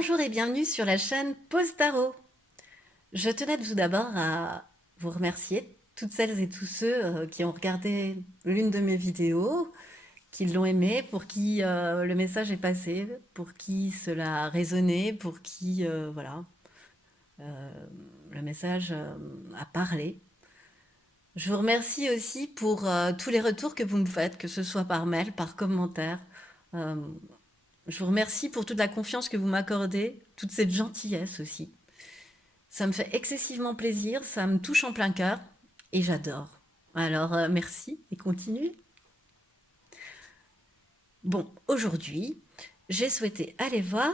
Bonjour et bienvenue sur la chaîne Pause Tarot. Je tenais tout d'abord à vous remercier, toutes celles et tous ceux qui ont regardé l'une de mes vidéos, qui l'ont aimé, pour qui le message est passé, pour qui cela a résonné, pour qui voilà, euh, le message a parlé. Je vous remercie aussi pour tous les retours que vous me faites, que ce soit par mail, par commentaire. Euh, je vous remercie pour toute la confiance que vous m'accordez, toute cette gentillesse aussi. Ça me fait excessivement plaisir, ça me touche en plein cœur et j'adore. Alors merci et continue. Bon, aujourd'hui, j'ai souhaité aller voir,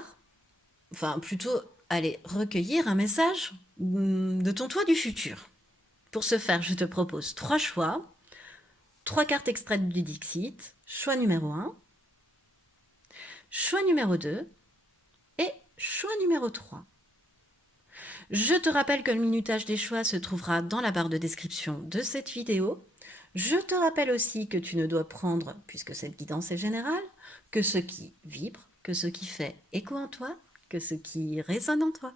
enfin plutôt aller recueillir un message de ton toi du futur. Pour ce faire, je te propose trois choix, trois cartes extraites du Dixit, choix numéro 1, choix numéro 2 et choix numéro 3. Je te rappelle que le minutage des choix se trouvera dans la barre de description de cette vidéo. Je te rappelle aussi que tu ne dois prendre, puisque cette guidance est générale, que ce qui vibre, que ce qui fait écho en toi, que ce qui résonne en toi.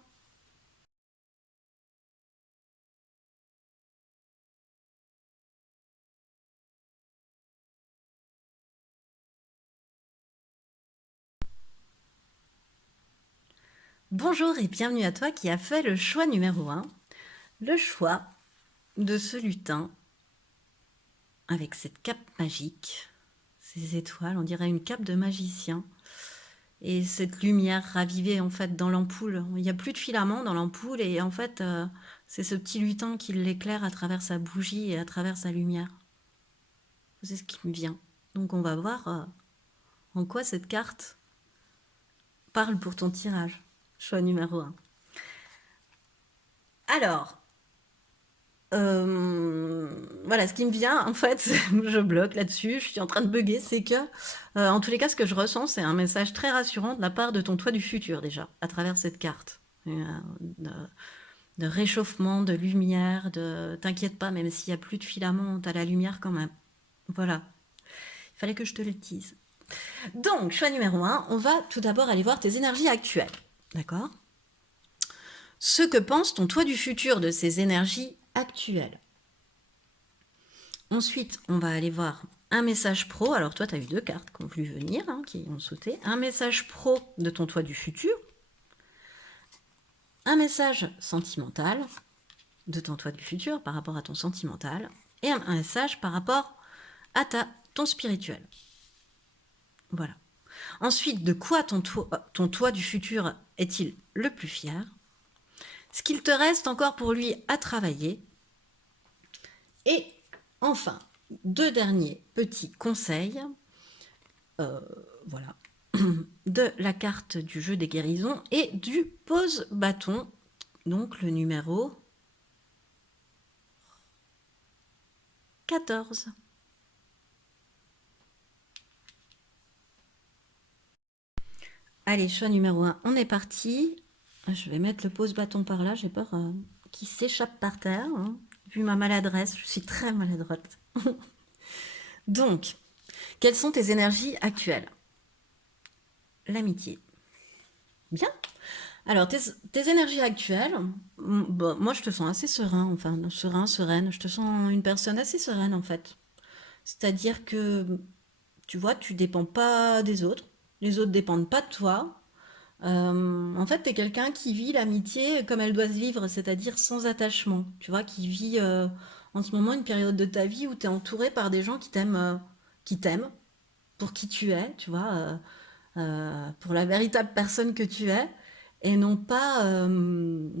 Bonjour et bienvenue à toi qui as fait le choix numéro 1, le choix de ce lutin avec cette cape magique, ces étoiles, on dirait une cape de magicien. Et cette lumière ravivée en fait dans l'ampoule. Il n'y a plus de filament dans l'ampoule et en fait c'est ce petit lutin qui l'éclaire à travers sa bougie et à travers sa lumière. C'est ce qui me vient. Donc on va voir en quoi cette carte parle pour ton tirage. Choix numéro 1. Alors, voilà, ce qui me vient, en fait, je bloque là-dessus, je suis en train de bugger, c'est que, en tous les cas, ce que je ressens, c'est un message très rassurant de la part de ton toi du futur, déjà, à travers cette carte. De réchauffement, de lumière, de t'inquiète pas, même s'il n'y a plus de filament, t'as la lumière quand même. Voilà, il fallait que je te le dise. Donc, choix numéro 1, on va tout d'abord aller voir tes énergies actuelles. D'accord? Ce que pense ton toi du futur de ces énergies actuelles. Ensuite, on va aller voir un message pro. Alors toi, tu as eu deux cartes qui ont voulu venir, qui ont sauté. Un message pro de ton toi du futur. Un message sentimental de ton toi du futur par rapport à ton sentimental. Et un message par rapport à ton spirituel. Voilà. Ensuite, de quoi ton toi du futur est-il le plus fier? Ce qu'il te reste encore pour lui à travailler. Et enfin, deux derniers petits conseils. Voilà. De la carte du jeu des guérisons et du pose bâton. Donc le numéro 14. Allez, choix numéro 1, on est parti. Je vais mettre le pose-bâton par là, j'ai peur qu'il s'échappe par terre. Vu ma maladresse, je suis très maladroite. Donc, quelles sont tes énergies actuelles? L'amitié. Bien. Alors, tes énergies actuelles, bon, moi je te sens assez serein, enfin, serein, sereine. Je te sens une personne assez sereine en fait. C'est-à-dire que, tu vois, tu dépends pas des autres, les autres dépendent pas de toi. En fait, tu es quelqu'un qui vit l'amitié comme elle doit se vivre, c'est-à-dire sans attachement. Tu vois, qui vit en ce moment une période de ta vie où tu es entouré par des gens qui t'aiment pour qui tu es, tu vois, pour la véritable personne que tu es, et non pas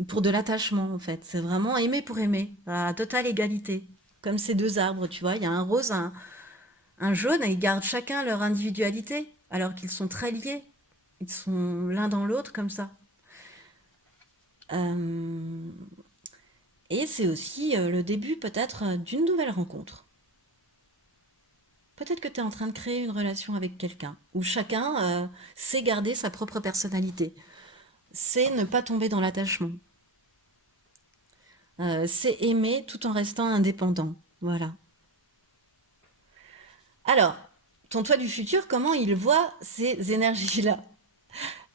pour de l'attachement, en fait. C'est vraiment aimer pour aimer, à totale égalité. Comme ces deux arbres, tu vois, il y a un rose, un jaune, et ils gardent chacun leur individualité, alors qu'ils sont très liés. Ils sont l'un dans l'autre comme ça. Euh, et c'est aussi le début peut-être d'une nouvelle rencontre. Peut-être que tu es en train de créer une relation avec quelqu'un où chacun sait garder sa propre personnalité, sait ne pas tomber dans l'attachement, sait aimer tout en restant indépendant. Voilà. Alors, ton toi du futur, comment il voit ces énergies-là?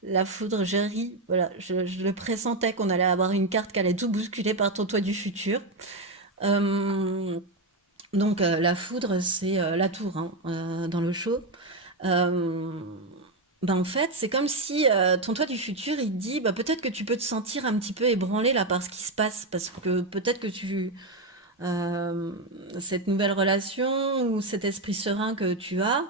La foudre, je ris. Voilà, je le pressentais qu'on allait avoir une carte qui allait tout bousculer par ton toit du futur. Euh, donc, la foudre, c'est la tour hein, dans le show. Euh, en fait, c'est comme si ton toi du futur, il te dit, bah, peut-être que tu peux te sentir un petit peu ébranlé là par ce qui se passe, parce que peut-être que euh, cette nouvelle relation ou cet esprit serein que tu as,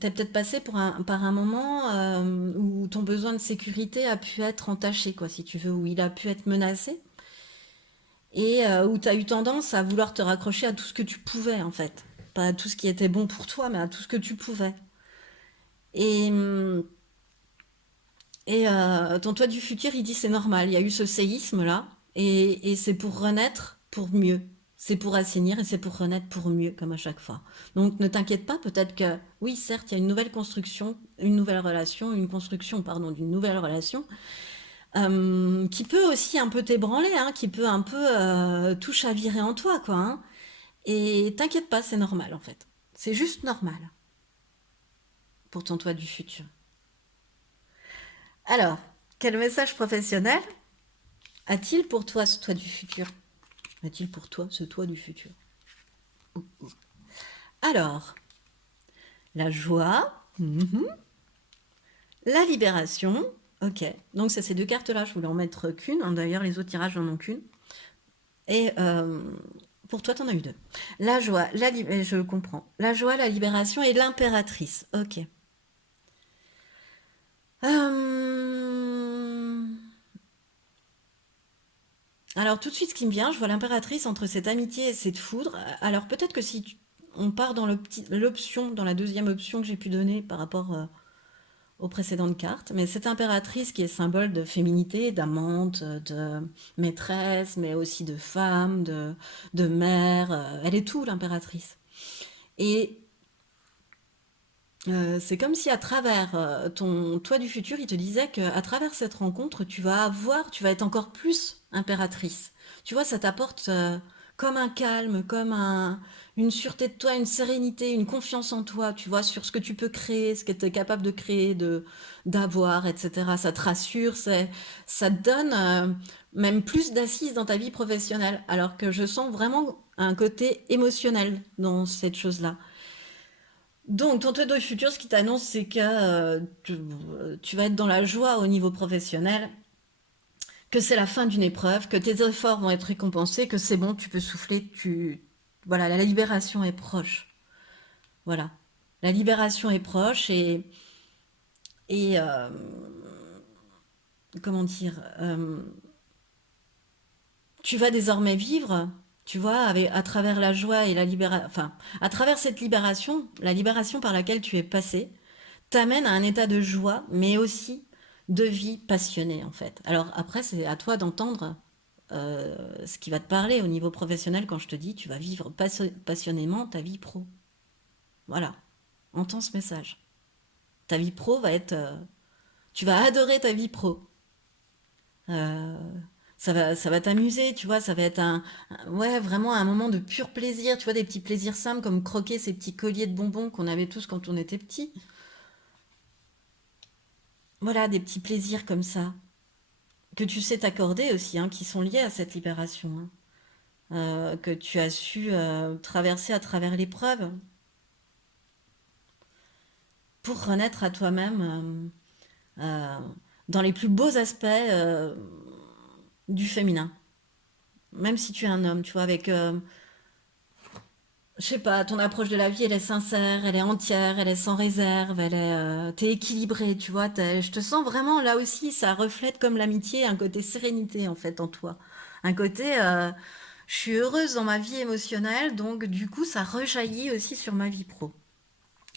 t'es peut-être passé par un moment où ton besoin de sécurité a pu être entaché, quoi, si tu veux, où il a pu être menacé, et où tu as eu tendance à vouloir te raccrocher à tout ce que tu pouvais, en fait. Pas à tout ce qui était bon pour toi, mais à tout ce que tu pouvais. Et, ton toi du futur, il dit c'est normal, il y a eu ce séisme là, et c'est pour renaître pour mieux. C'est pour assainir et c'est pour renaître pour mieux, comme à chaque fois. Donc ne t'inquiète pas, peut-être que, oui, certes, il y a une nouvelle construction, une nouvelle relation, une construction, pardon, d'une nouvelle relation, qui peut aussi un peu t'ébranler, hein, qui peut un peu tout chavirer en toi, quoi. Hein. Et t'inquiète pas, c'est normal en fait. C'est juste normal pour ton toi du futur. Alors, quel message professionnel a-t-il pour toi ce toi du futur? A-t-il pour toi ce toi du futur? Alors, la joie, la libération, ok. Donc c'est ces deux cartes-là, je voulais en mettre qu'une. Hein, d'ailleurs, les autres tirages n'en ont qu'une. Et pour toi, t'en as eu deux. La joie, je comprends. La joie, la libération et l'impératrice. Ok. Euh, Alors tout de suite, ce qui me vient, je vois l'impératrice entre cette amitié et cette foudre. Alors peut-être que si on part dans l'option, dans la deuxième option que j'ai pu donner par rapport aux précédentes cartes, mais cette impératrice qui est symbole de féminité, d'amante, de maîtresse, mais aussi de femme, de mère, elle est tout l'impératrice. Et c'est comme si à travers ton toi du futur, il te disait qu'à travers cette rencontre, tu vas être encore plus impératrice. Tu vois, ça t'apporte comme un calme, une sûreté de toi, une sérénité, une confiance en toi, tu vois, sur ce que tu peux créer, ce que tu es capable de créer, d'avoir, etc. Ça te rassure, ça te donne même plus d'assises dans ta vie professionnelle. Alors que je sens vraiment un côté émotionnel dans cette chose-là. Donc, ton toi futur, ce qui t'annonce, c'est que tu vas être dans la joie au niveau professionnel, que c'est la fin d'une épreuve, que tes efforts vont être récompensés, que c'est bon, tu peux souffler, voilà, la libération est proche. Voilà. La libération est proche et comment dire, tu vas désormais vivre, tu vois, à travers la joie et enfin, à travers cette libération, la libération par laquelle tu es passé, t'amène à un état de joie, mais aussi de vie passionnée, en fait. Alors après, c'est à toi d'entendre ce qui va te parler au niveau professionnel quand je te dis tu vas vivre passionnément ta vie pro. Voilà, entends ce message. Ta vie pro va être... tu vas adorer ta vie pro. Euh, ça va t'amuser, tu vois, ça va être ouais, vraiment un moment de pur plaisir, tu vois, des petits plaisirs simples comme croquer ces petits colliers de bonbons qu'on avait tous quand on était petits. Voilà, des petits plaisirs comme ça. Que tu sais t'accorder aussi, hein, qui sont liés à cette libération, hein. Que tu as su traverser à travers l'épreuve pour renaître à toi-même dans les plus beaux aspects du féminin. Même si tu es un homme, tu vois, avec, je sais pas, ton approche de la vie, elle est sincère, elle est entière, elle est sans réserve, t'es équilibré, tu vois. Je te sens vraiment, là aussi, ça reflète comme l'amitié, un côté sérénité, en fait, en toi. Un côté, je suis heureuse dans ma vie émotionnelle, donc du coup, ça rejaillit aussi sur ma vie pro.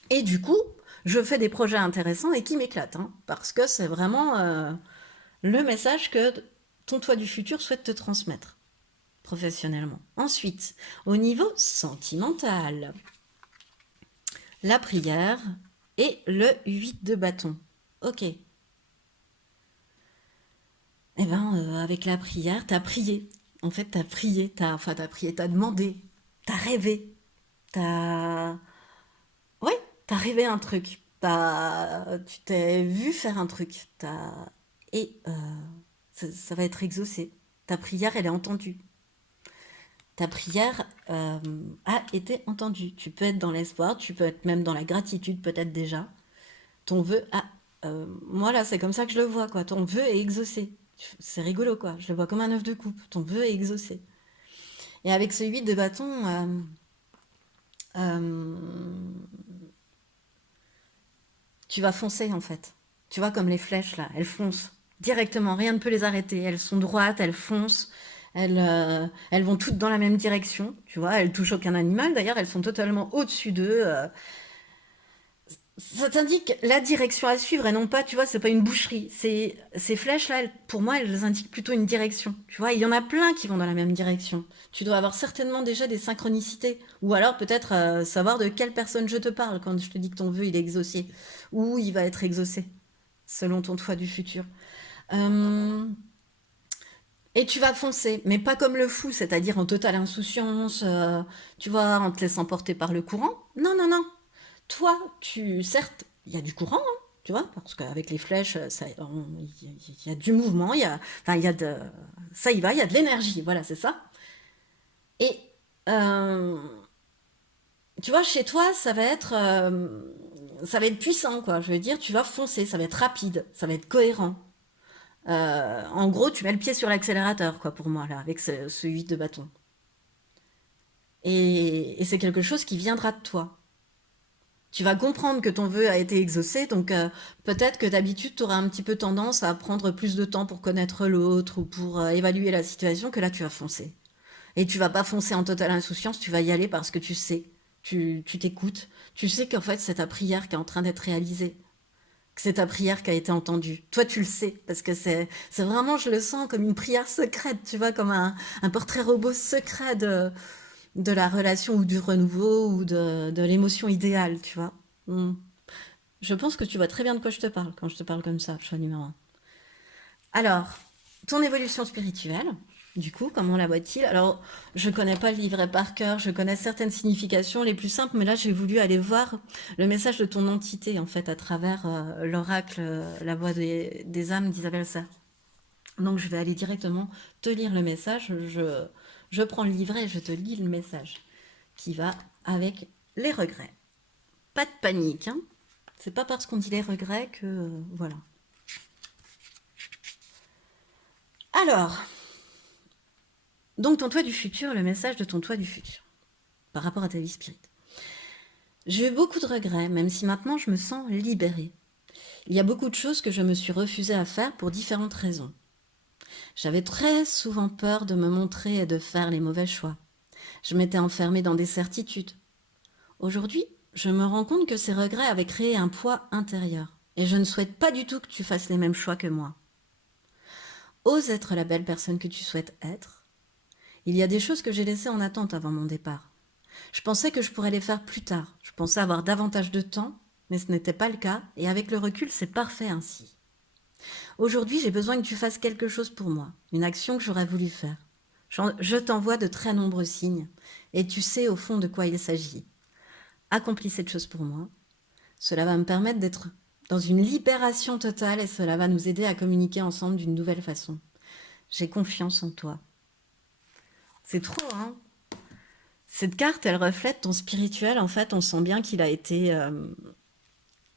Et du coup, je fais des projets intéressants et qui m'éclatent, hein, parce que c'est vraiment le message que ton toi du futur souhaite te transmettre professionnellement. Ensuite, au niveau sentimental, la prière et le 8 de bâton. Ok. Eh ben, avec la prière, t'as prié. En fait, t'as prié, t'as demandé, t'as rêvé, t'as... Ouais, t'as rêvé un truc. Tu t'es vu faire un truc. Et ça va être exaucé. Ta prière, elle est entendue. Ta prière a été entendue. Tu peux être dans l'espoir, tu peux être même dans la gratitude peut-être déjà. Ton vœu a... moi là, c'est comme ça que je le vois, quoi. Ton vœu est exaucé. C'est rigolo, quoi. Je le vois comme un œuf de coupe. Ton vœu est exaucé. Et avec ce 8 de bâton, euh, tu vas foncer en fait. Tu vois, comme les flèches là, elles foncent directement, rien ne peut les arrêter. Elles sont droites, elles foncent, elles vont toutes dans la même direction. Tu vois, elles touchent aucun animal d'ailleurs, elles sont totalement au-dessus d'eux. Ça t'indique la direction à suivre et non pas, tu vois, c'est pas une boucherie. Ces flèches-là, pour moi, elles indiquent plutôt une direction. Tu vois, il y en a plein qui vont dans la même direction. Tu dois avoir certainement déjà des synchronicités. Ou alors peut-être savoir de quelle personne je te parle quand je te dis que ton vœu, il est exaucé. Ou il va être exaucé, selon ton toit du futur. Euh, et tu vas foncer, mais pas comme le fou, c'est-à-dire en totale insouciance, tu vois, en te laissant porter par le courant. Non, non, non. Toi, certes, il y a du courant, hein, tu vois, parce qu'avec les flèches, il y a du mouvement, enfin, il y a ça y va, il y a de l'énergie, voilà, c'est ça. Et euh, tu vois, chez toi, ça va être puissant, quoi. Je veux dire, tu vas foncer, ça va être rapide, ça va être cohérent. En gros, tu mets le pied sur l'accélérateur, quoi, pour moi, là, avec ce 8 de bâton. Et c'est quelque chose qui viendra de toi. Tu vas comprendre que ton vœu a été exaucé, donc peut-être que d'habitude, tu auras un petit peu tendance à prendre plus de temps pour connaître l'autre ou pour évaluer la situation, que là, tu vas foncer. Et tu vas pas foncer en totale insouciance, tu vas y aller parce que tu sais, tu t'écoutes, tu sais qu'en fait, c'est ta prière qui est en train d'être réalisée, que c'est ta prière qui a été entendue. Toi, tu le sais, parce que c'est vraiment, je le sens comme une prière secrète, tu vois, comme un portrait robot secret de la relation ou du renouveau ou de l'émotion idéale, tu vois. Hmm. Je pense que tu vois très bien de quoi je te parle quand je te parle comme ça, choix numéro un. Alors, ton évolution spirituelle, du coup, comment la voit-il? Alors, je connais pas le livret par cœur, je connais certaines significations les plus simples, mais là, j'ai voulu aller voir le message de ton entité, en fait, à travers l'oracle, la voix des âmes d'Isabelle Sarr. Donc, je vais aller directement te lire le message. Je prends le livret et je te lis le message qui va avec les regrets. Pas de panique, hein. C'est pas parce qu'on dit les regrets que voilà. Alors, donc ton toi du futur, le message de ton toi du futur par rapport à ta vie spirituelle. J'ai eu beaucoup de regrets, même si maintenant je me sens libérée. Il y a beaucoup de choses que je me suis refusée à faire pour différentes raisons. J'avais très souvent peur de me montrer et de faire les mauvais choix. Je m'étais enfermée dans des certitudes. Aujourd'hui, je me rends compte que ces regrets avaient créé un poids intérieur. Et je ne souhaite pas du tout que tu fasses les mêmes choix que moi. Ose être la belle personne que tu souhaites être. Il y a des choses que j'ai laissées en attente avant mon départ. Je pensais que je pourrais les faire plus tard. Je pensais avoir davantage de temps, mais ce n'était pas le cas, et avec le recul, c'est parfait ainsi. Aujourd'hui, j'ai besoin que tu fasses quelque chose pour moi, une action que j'aurais voulu faire. Je t'envoie de très nombreux signes, et tu sais au fond de quoi il s'agit. Accomplis cette chose pour moi. Cela va me permettre d'être dans une libération totale et cela va nous aider à communiquer ensemble d'une nouvelle façon. J'ai confiance en toi. C'est trop, hein? Cette carte, elle reflète ton spirituel. En fait, on sent bien qu'il a été,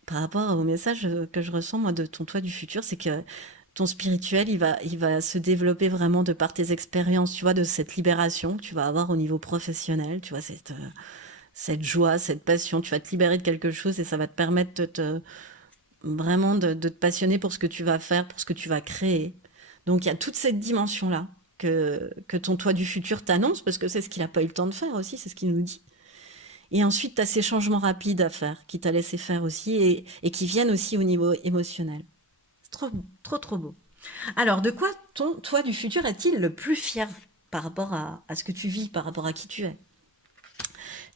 par rapport au message que je ressens, moi, de ton toi du futur, c'est que ton spirituel, il va se développer vraiment de par tes expériences, tu vois, de cette libération que tu vas avoir au niveau professionnel, tu vois, cette joie, cette passion. Tu vas te libérer de quelque chose et ça va te permettre vraiment de te passionner pour ce que tu vas faire, pour ce que tu vas créer. Donc il y a toute cette dimension-là que ton toi du futur t'annonce, parce que c'est ce qu'il n'a pas eu le temps de faire aussi, c'est ce qu'il nous dit. Et ensuite, tu as ces changements rapides à faire, qui t'a laissé faire aussi, et qui viennent aussi au niveau émotionnel. C'est trop, trop, trop beau. Alors, de quoi ton toi du futur est-il le plus fier par rapport à ce que tu vis, par rapport à qui tu es?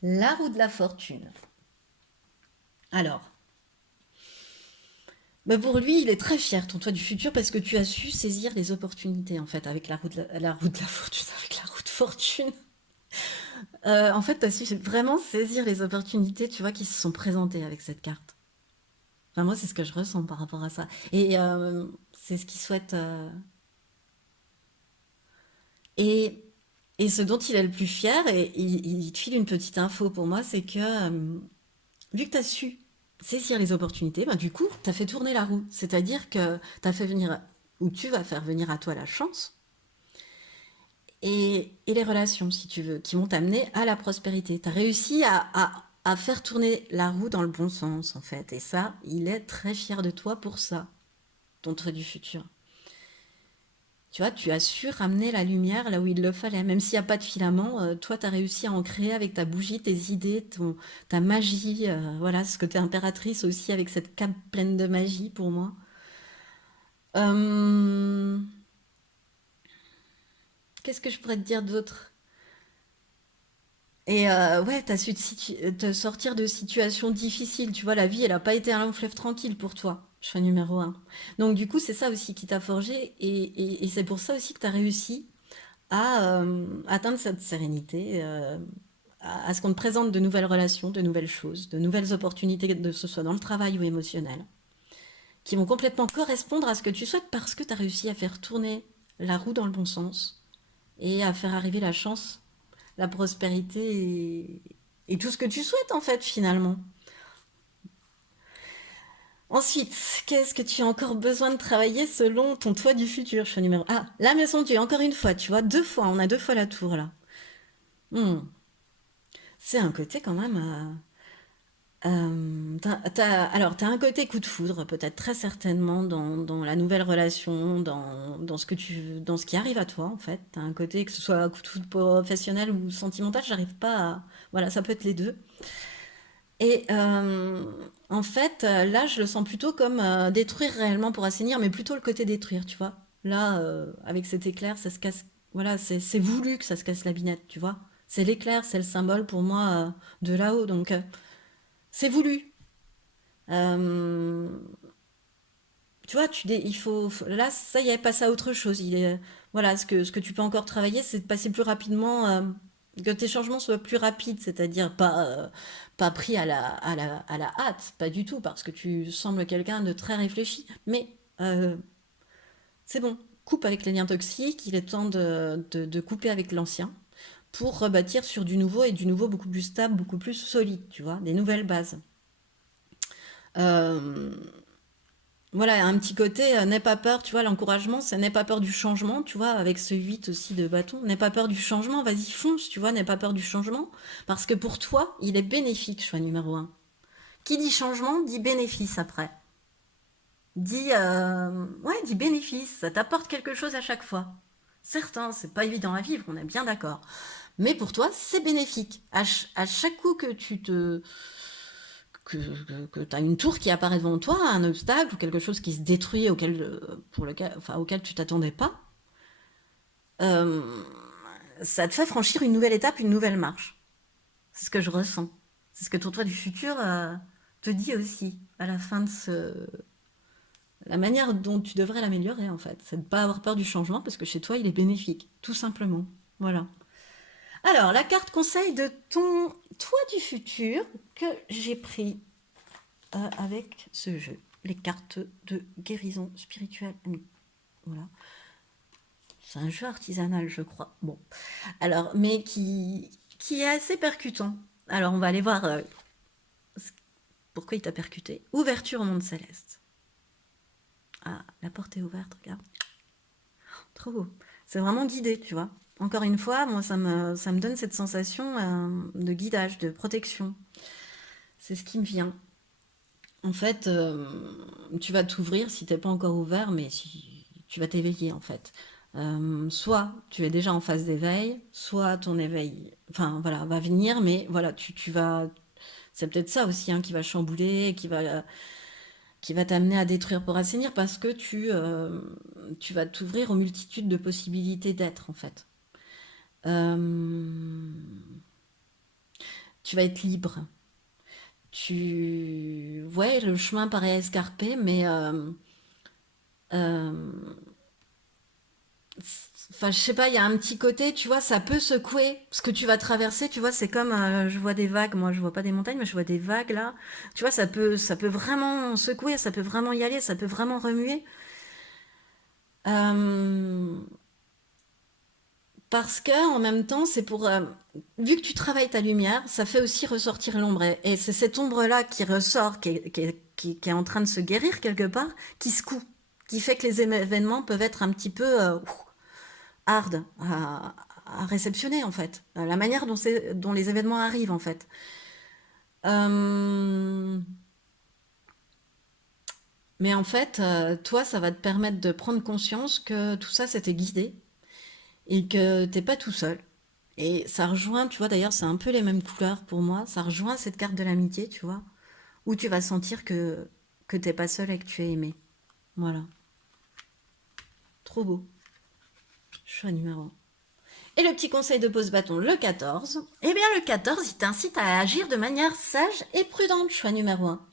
La roue de la fortune. Alors, bah pour lui, il est très fier, ton toi du futur, parce que tu as su saisir les opportunités, en fait, avec la roue de la fortune, avec la roue de fortune. En fait, tu as su vraiment saisir les opportunités, tu vois, qui se sont présentées avec cette carte. Enfin, moi, c'est ce que je ressens par rapport à ça. Et c'est ce qu'il souhaite. Et, et ce dont il est le plus fier, et il te file une petite info pour moi, c'est que vu que tu as su saisir les opportunités, ben, du coup, tu as fait tourner la roue. C'est-à-dire que tu as fait venir, ou tu vas faire venir à toi la chance et les relations, si tu veux, qui vont t'amener à la prospérité. Tu as réussi à faire tourner la roue dans le bon sens, en fait. Et ça, il est très fier de toi pour ça, ton toi du futur. Tu vois, tu as su ramener la lumière là où il le fallait. Même s'il n'y a pas de filament, toi, tu as réussi à en créer avec ta bougie, tes idées, ta magie. Voilà, ce que tu es impératrice aussi avec cette cape pleine de magie pour moi. Euh, Qu'est-ce que je pourrais te dire d'autre? Et ouais, tu as su te sortir de situations difficiles. Tu vois, la vie, elle n'a pas été un long fleuve tranquille pour toi. Choix numéro un. Donc, du coup, c'est ça aussi qui t'a forgé. Et c'est pour ça aussi que tu as réussi à atteindre cette sérénité, à ce qu'on te présente de nouvelles relations, de nouvelles choses, de nouvelles opportunités, que ce soit dans le travail ou émotionnel, qui vont complètement correspondre à ce que tu souhaites parce que tu as réussi à faire tourner la roue dans le bon sens et à faire arriver la chance, la prospérité et tout ce que tu souhaites en fait finalement. Ensuite, qu'est-ce que tu as encore besoin de travailler selon ton toi du futur, choix numéro... Ah, la maison de Dieu, encore une fois, tu vois, deux fois, on a deux fois la tour là. Hmm. C'est un côté quand même. Alors, tu as un côté coup de foudre, peut-être très certainement, dans la nouvelle relation, dans dans ce qui arrive à toi, en fait. Tu as un côté, que ce soit coup de foudre professionnel ou sentimental, j'arrive pas à... Voilà, ça peut être les deux. Et en fait, là, je le sens plutôt comme détruire réellement pour assainir, mais plutôt le côté détruire, tu vois. Là, avec cet éclair, ça se casse... Voilà, c'est voulu que ça se casse la binette, tu vois. C'est l'éclair, c'est le symbole pour moi de là-haut, donc c'est voulu. Euh, Tu vois, il là, ça y est, passe à autre chose. Voilà, ce que tu peux encore travailler, c'est de passer plus rapidement, que tes changements soient plus rapides, c'est-à-dire pas pris à la hâte, pas du tout, parce que tu sembles quelqu'un de très réfléchi. Mais euh, c'est bon, coupe avec les liens toxiques, il est temps de couper avec l'ancien pour rebâtir sur du nouveau et du nouveau beaucoup plus stable, beaucoup plus solide, tu vois, des nouvelles bases. Euh, Voilà, un petit côté, n'aie pas peur, tu vois, l'encouragement, c'est n'aie pas peur du changement, tu vois, avec ce 8 aussi de bâton, n'aie pas peur du changement, vas-y, fonce, tu vois, n'aie pas peur du changement, parce que pour toi, il est bénéfique, choix numéro un. Qui dit changement, dit bénéfice après. Dit bénéfice, ça t'apporte quelque chose à chaque fois. Certes, hein, c'est pas évident à vivre, on est bien d'accord. Mais pour toi, c'est bénéfique. À chaque coup que que tu as une tour qui apparaît devant toi, un obstacle ou quelque chose qui se détruit auquel tu t'attendais pas, euh, ça te fait franchir une nouvelle étape, une nouvelle marche. C'est ce que je ressens. C'est ce que ton toi du futur te dit aussi à la fin de la manière dont tu devrais l'améliorer en fait. C'est de ne pas avoir peur du changement parce que chez toi il est bénéfique, tout simplement. Voilà. Alors, la carte conseil de ton toi du futur que j'ai pris avec ce jeu. Les cartes de guérison spirituelle. Voilà. C'est un jeu artisanal, je crois. Bon. Alors, mais qui est assez percutant. Alors, on va aller voir pourquoi il t'a percuté. Ouverture au monde céleste. Ah, la porte est ouverte, regarde. Trop beau. C'est vraiment guidé, tu vois. Encore une fois, moi, ça me donne cette sensation de guidage, de protection. C'est ce qui me vient. En fait, tu vas t'ouvrir si t'es pas encore ouvert, mais si tu vas t'éveiller en fait. Soit tu es déjà en phase d'éveil, soit ton éveil, enfin voilà, va venir, mais voilà, tu vas, c'est peut-être ça aussi hein, qui va chambouler, qui va t'amener à détruire pour assainir, parce que tu vas t'ouvrir aux multitudes de possibilités d'être en fait. Euh, Tu vas être libre. Ouais, le chemin paraît escarpé, mais euh, Enfin, je sais pas, il y a un petit côté, tu vois, ça peut secouer. Ce que tu vas traverser, tu vois, c'est comme, je vois des vagues, moi je vois pas des montagnes, mais je vois des vagues là. Tu vois, ça peut vraiment secouer, ça peut vraiment y aller, ça peut vraiment remuer. Euh, Parce que en même temps, c'est pour vu que tu travailles ta lumière, ça fait aussi ressortir l'ombre et c'est cette ombre-là qui ressort, qui est en train de se guérir quelque part, qui secoue, qui fait que les événements peuvent être un petit peu hard à réceptionner en fait, la manière dont les événements arrivent en fait. Euh, mais en fait, toi, ça va te permettre de prendre conscience que tout ça, c'était guidé et que t'es pas tout seul. Et ça rejoint, tu vois, d'ailleurs, c'est un peu les mêmes couleurs pour moi. Ça rejoint cette carte de l'amitié, tu vois, où tu vas sentir que t'es pas seul et que tu es aimé. Voilà. Trop beau. Choix numéro 1. Et le petit conseil de pose bâton, le 14. Eh bien, le 14, il t'incite à agir de manière sage et prudente. Choix numéro 1.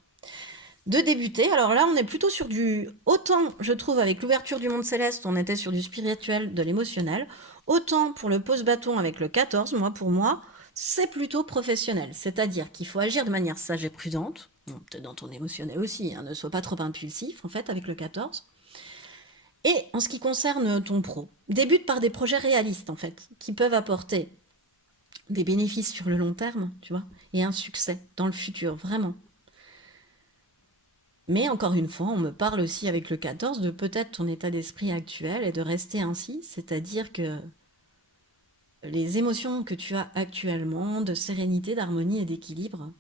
De débuter, alors là, on est plutôt sur du. Autant, je trouve, avec l'ouverture du monde céleste, on était sur du spirituel, de l'émotionnel. Autant pour le pose bâton avec le 14, moi, pour moi, c'est plutôt professionnel. C'est-à-dire qu'il faut agir de manière sage et prudente. Bon, peut-être dans ton émotionnel aussi, hein, ne sois pas trop impulsif, en fait, avec le 14. Et en ce qui concerne ton pro, débute par des projets réalistes, en fait, qui peuvent apporter des bénéfices sur le long terme, tu vois, et un succès dans le futur, vraiment. Mais encore une fois, on me parle aussi avec le 14 de peut-être ton état d'esprit actuel et de rester ainsi, c'est-à-dire que les émotions que tu as actuellement, de sérénité, d'harmonie et d'équilibre,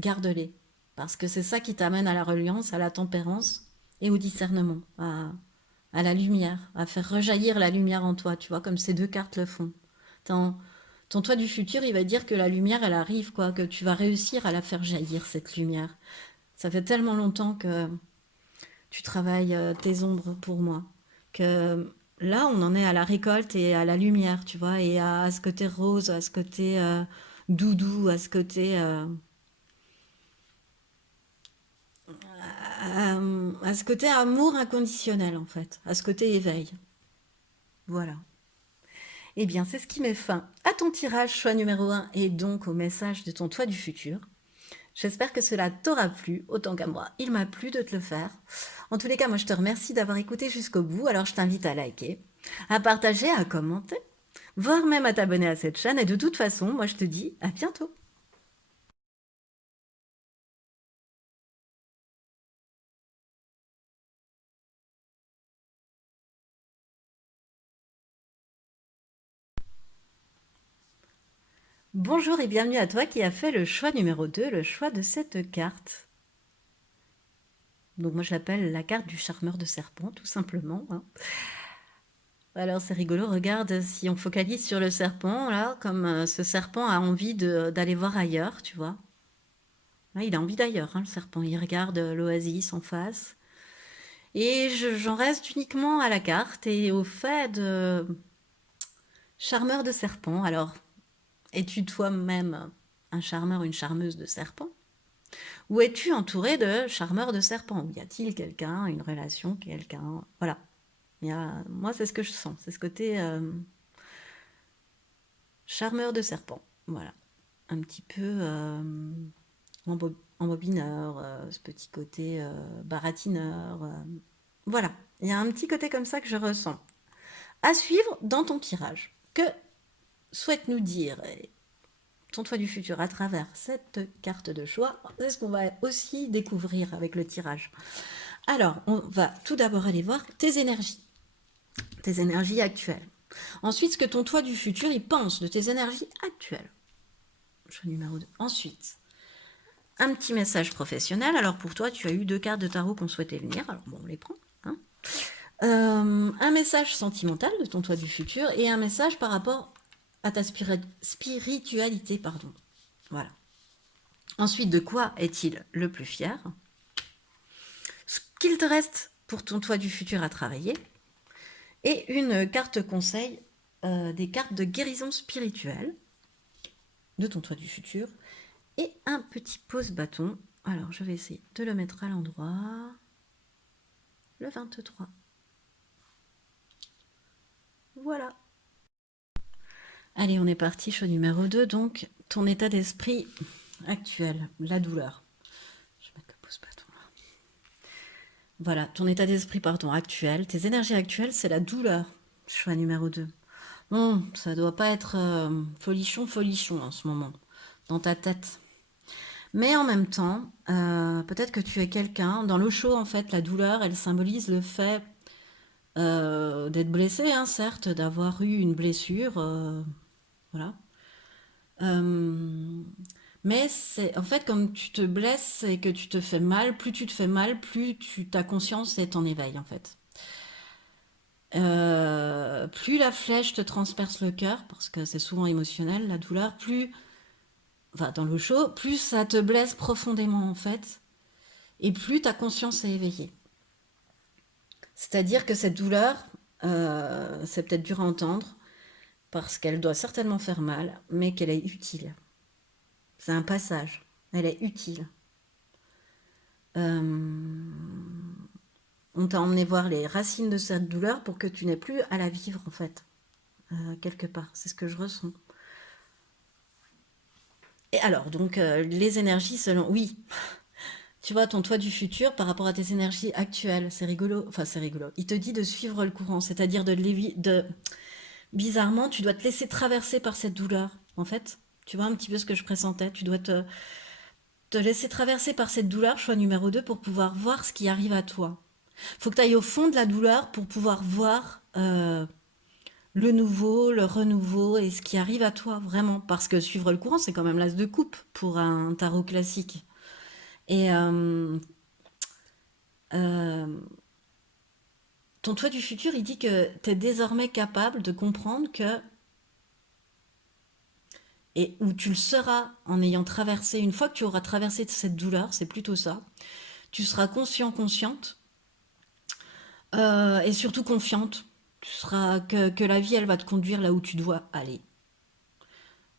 garde-les. Parce que c'est ça qui t'amène à la reliance, à la tempérance et au discernement, à la lumière, à faire rejaillir la lumière en toi, tu vois, comme ces deux cartes le font. Ton, ton toi du futur, il va dire que la lumière, elle arrive, quoi, que tu vas réussir à la faire jaillir, cette lumière. Ça fait tellement longtemps que tu travailles tes ombres pour moi. Que là, on en est à la récolte et à la lumière, tu vois, et à ce côté rose, à ce côté doudou, à ce côté amour inconditionnel, en fait, à ce côté éveil. Voilà. Eh bien, c'est ce qui met fin à ton tirage choix numéro 1 et donc au message de ton toi du futur. J'espère que cela t'aura plu, autant qu'à moi. Il m'a plu de te le faire. En tous les cas, moi, je te remercie d'avoir écouté jusqu'au bout. Alors, je t'invite à liker, à partager, à commenter, voire même à t'abonner à cette chaîne. Et de toute façon, moi, je te dis à bientôt. Bonjour et bienvenue à toi qui a fait le choix numéro 2, le choix de cette carte. Donc, moi, je l'appelle la carte du charmeur de serpent, tout simplement, hein. Alors c'est rigolo, regarde si on focalise sur le serpent, là, comme ce serpent a envie d'aller voir ailleurs, tu vois. Là, il a envie d'ailleurs, hein, le serpent. Il regarde l'oasis en face. Et j'en reste uniquement à la carte et au fait de charmeur de serpent. Alors, es-tu toi-même un charmeur, une charmeuse de serpent? Ou es-tu entouré de charmeurs de serpent? Ou y a-t-il quelqu'un, une relation, quelqu'un? Voilà. Moi, c'est ce que je sens. C'est ce côté charmeur de serpent. Voilà. Un petit peu embobineur, ce petit côté baratineur. Voilà, il y a un petit côté comme ça que je ressens. À suivre dans ton tirage. Que souhaite nous dire ton toi du futur à travers cette carte de choix? C'est ce qu'on va aussi découvrir avec le tirage. Alors, on va tout d'abord aller voir tes énergies actuelles. Ensuite, ce que ton toi du futur, il pense de tes énergies actuelles. Choix numéro 2. Ensuite, un petit message professionnel. Alors pour toi, tu as eu deux cartes de tarot qu'on souhaitait venir. Alors bon, on les prend, hein. Un message sentimental de ton toi du futur et un message par rapport à ta spiritualité, pardon. Voilà. Ensuite, de quoi est-il le plus fier? Ce qu'il te reste pour ton toi du futur à travailler et une carte conseil, des cartes de guérison spirituelle de ton toi du futur et un petit pose bâton. Alors, je vais essayer de le mettre à l'endroit. Le 23. Voilà. Allez, on est parti, choix numéro 2. Donc, ton état d'esprit actuel, la douleur. Je vais mettre le pouce bâton là. Voilà, ton état d'esprit, pardon, actuel. Tes énergies actuelles, c'est la douleur. Choix numéro 2. Bon, ça doit pas être folichon, folichon en ce moment, dans ta tête. Mais en même temps, peut-être que tu es quelqu'un. Dans le show, en fait, la douleur, elle symbolise le fait d'être blessé, hein, certes, d'avoir eu une blessure, voilà. Euh, mais c'est en fait comme tu te blesses et que tu te fais mal, plus tu te fais mal, plus ta conscience est en éveil en fait. Plus la flèche te transperce le cœur, parce que c'est souvent émotionnel, la douleur, plus, enfin dans le show, plus ça te blesse profondément en fait, et plus ta conscience est éveillée. C'est-à-dire que cette douleur, c'est peut-être dur à entendre, parce qu'elle doit certainement faire mal, mais qu'elle est utile. C'est un passage, elle est utile. On t'a emmené voir les racines de cette douleur pour que tu n'aies plus à la vivre en fait, quelque part. C'est ce que je ressens. Et alors, donc, les énergies selon... Oui, tu vois, ton toi du futur par rapport à tes énergies actuelles, c'est rigolo. Enfin, c'est rigolo. Il te dit de suivre le courant, c'est-à-dire de... Bizarrement, tu dois te laisser traverser par cette douleur. En fait, tu vois un petit peu ce que je pressentais. Tu dois te laisser traverser par cette douleur, choix numéro 2, pour pouvoir voir ce qui arrive à toi. Faut que tu ailles au fond de la douleur pour pouvoir voir le nouveau, le renouveau et ce qui arrive à toi, vraiment. Parce que suivre le courant, c'est quand même l'as de coupe pour un tarot classique. Et euh, ton toi du futur, il dit que tu es désormais capable de comprendre que, et où tu le seras en ayant traversé, une fois que tu auras traversé cette douleur, c'est plutôt ça, tu seras conscient, consciente, et surtout confiante. Tu seras que la vie, elle va te conduire là où tu dois aller.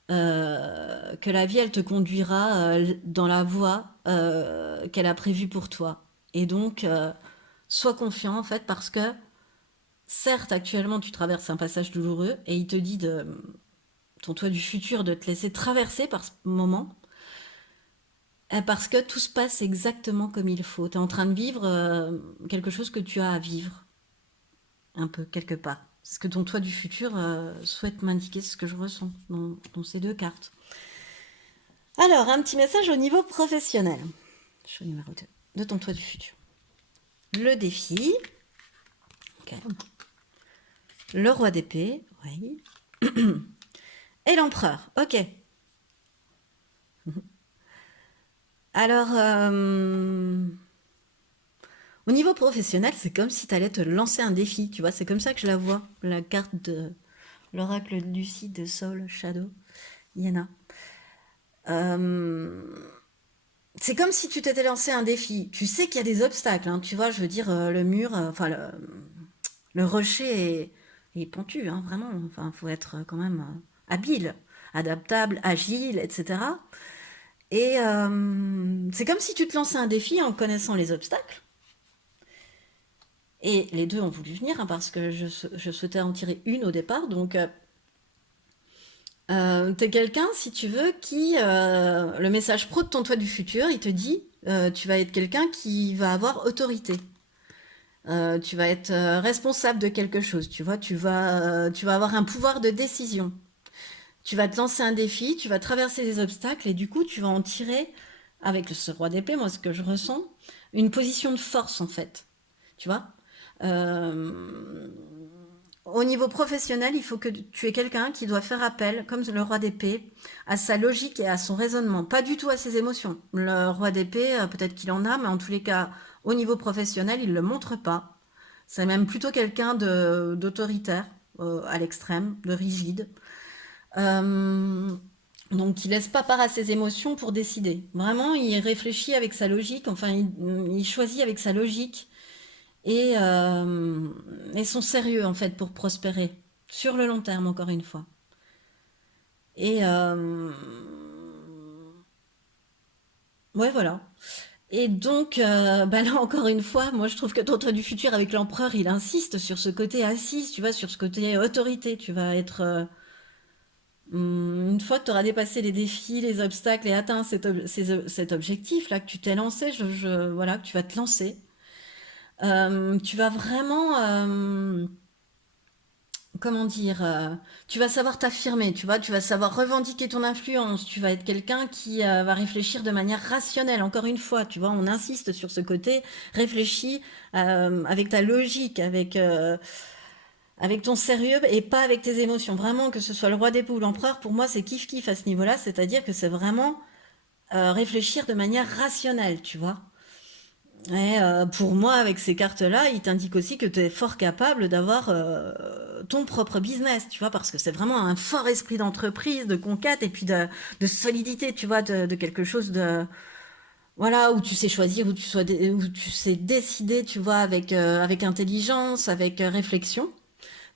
Que la vie, elle te conduira dans la voie qu'elle a prévue pour toi. Et donc, sois confiant en fait, parce que certes, actuellement, tu traverses un passage douloureux et il te dit de ton toi du futur de te laisser traverser par ce moment, parce que tout se passe exactement comme il faut. Tu es en train de vivre quelque chose que tu as à vivre, un peu, quelque part. C'est ce que ton toi du futur souhaite m'indiquer, c'est ce que je ressens dans ces deux cartes. Alors, un petit message au niveau professionnel. Choix numéro 2 de ton toi du futur. Le défi. Ok. Le roi d'épée. Oui. Et l'empereur. Ok. Alors, au niveau professionnel, c'est comme si tu allais te lancer un défi. Tu vois, c'est comme ça que je la vois. La carte de l'oracle lucide de Soul Shadow. Yana. Euh, c'est comme si tu t'étais lancé un défi. Tu sais qu'il y a des obstacles, hein, tu vois, je veux dire, le mur, enfin, le rocher est pentu, hein, vraiment. Enfin, faut être quand même habile, adaptable, agile, etc. Et c'est comme si tu te lançais un défi en connaissant les obstacles. Et les deux ont voulu venir, hein, parce que je souhaitais en tirer une au départ. Donc, t'es quelqu'un, si tu veux, qui... le message pro de ton toi du futur, il te dit, tu vas être quelqu'un qui va avoir autorité. Tu vas être responsable de quelque chose, tu vois, tu vas avoir un pouvoir de décision. Tu vas te lancer un défi, tu vas traverser des obstacles et du coup, tu vas en tirer, avec ce roi d'épée, moi, ce que je ressens, une position de force, en fait. Tu vois. Euh, Au niveau professionnel, il faut que tu aies quelqu'un qui doit faire appel, comme le roi d'épée, à sa logique et à son raisonnement, pas du tout à ses émotions. Le roi d'épée, peut-être qu'il en a, mais en tous les cas, au niveau professionnel, il ne le montre pas. C'est même plutôt quelqu'un d'autoritaire, à l'extrême, de rigide. Euh, donc, il laisse pas part à ses émotions pour décider. Vraiment, il réfléchit avec sa logique, enfin, il choisit avec sa logique et son sérieux, en fait, pour prospérer. Sur le long terme, encore une fois. Et ouais, voilà. Et donc, bah là encore une fois, moi je trouve que ton toi du futur avec l'empereur, il insiste sur ce côté assise, tu vois, sur ce côté autorité. Tu vas être, une fois que tu auras dépassé les défis, les obstacles et atteint cet objectif-là que tu t'es lancé, voilà, que tu vas te lancer, tu vas vraiment, comment dire, tu vas savoir t'affirmer, tu vois, tu vas savoir revendiquer ton influence, tu vas être quelqu'un qui va réfléchir de manière rationnelle, encore une fois, tu vois, on insiste sur ce côté, réfléchis avec ta logique, avec ton sérieux et pas avec tes émotions. Vraiment, que ce soit le roi des poux ou l'empereur, pour moi, c'est kiff-kiff à ce niveau-là, c'est-à-dire que c'est vraiment réfléchir de manière rationnelle, tu vois. Et pour moi, avec ces cartes-là, il t'indique aussi que tu es fort capable d'avoir ton propre business, tu vois, parce que c'est vraiment un fort esprit d'entreprise, de conquête et puis de solidité, tu vois, de quelque chose de, voilà, où tu sais choisir, où tu sais décider, tu vois, avec intelligence, avec réflexion.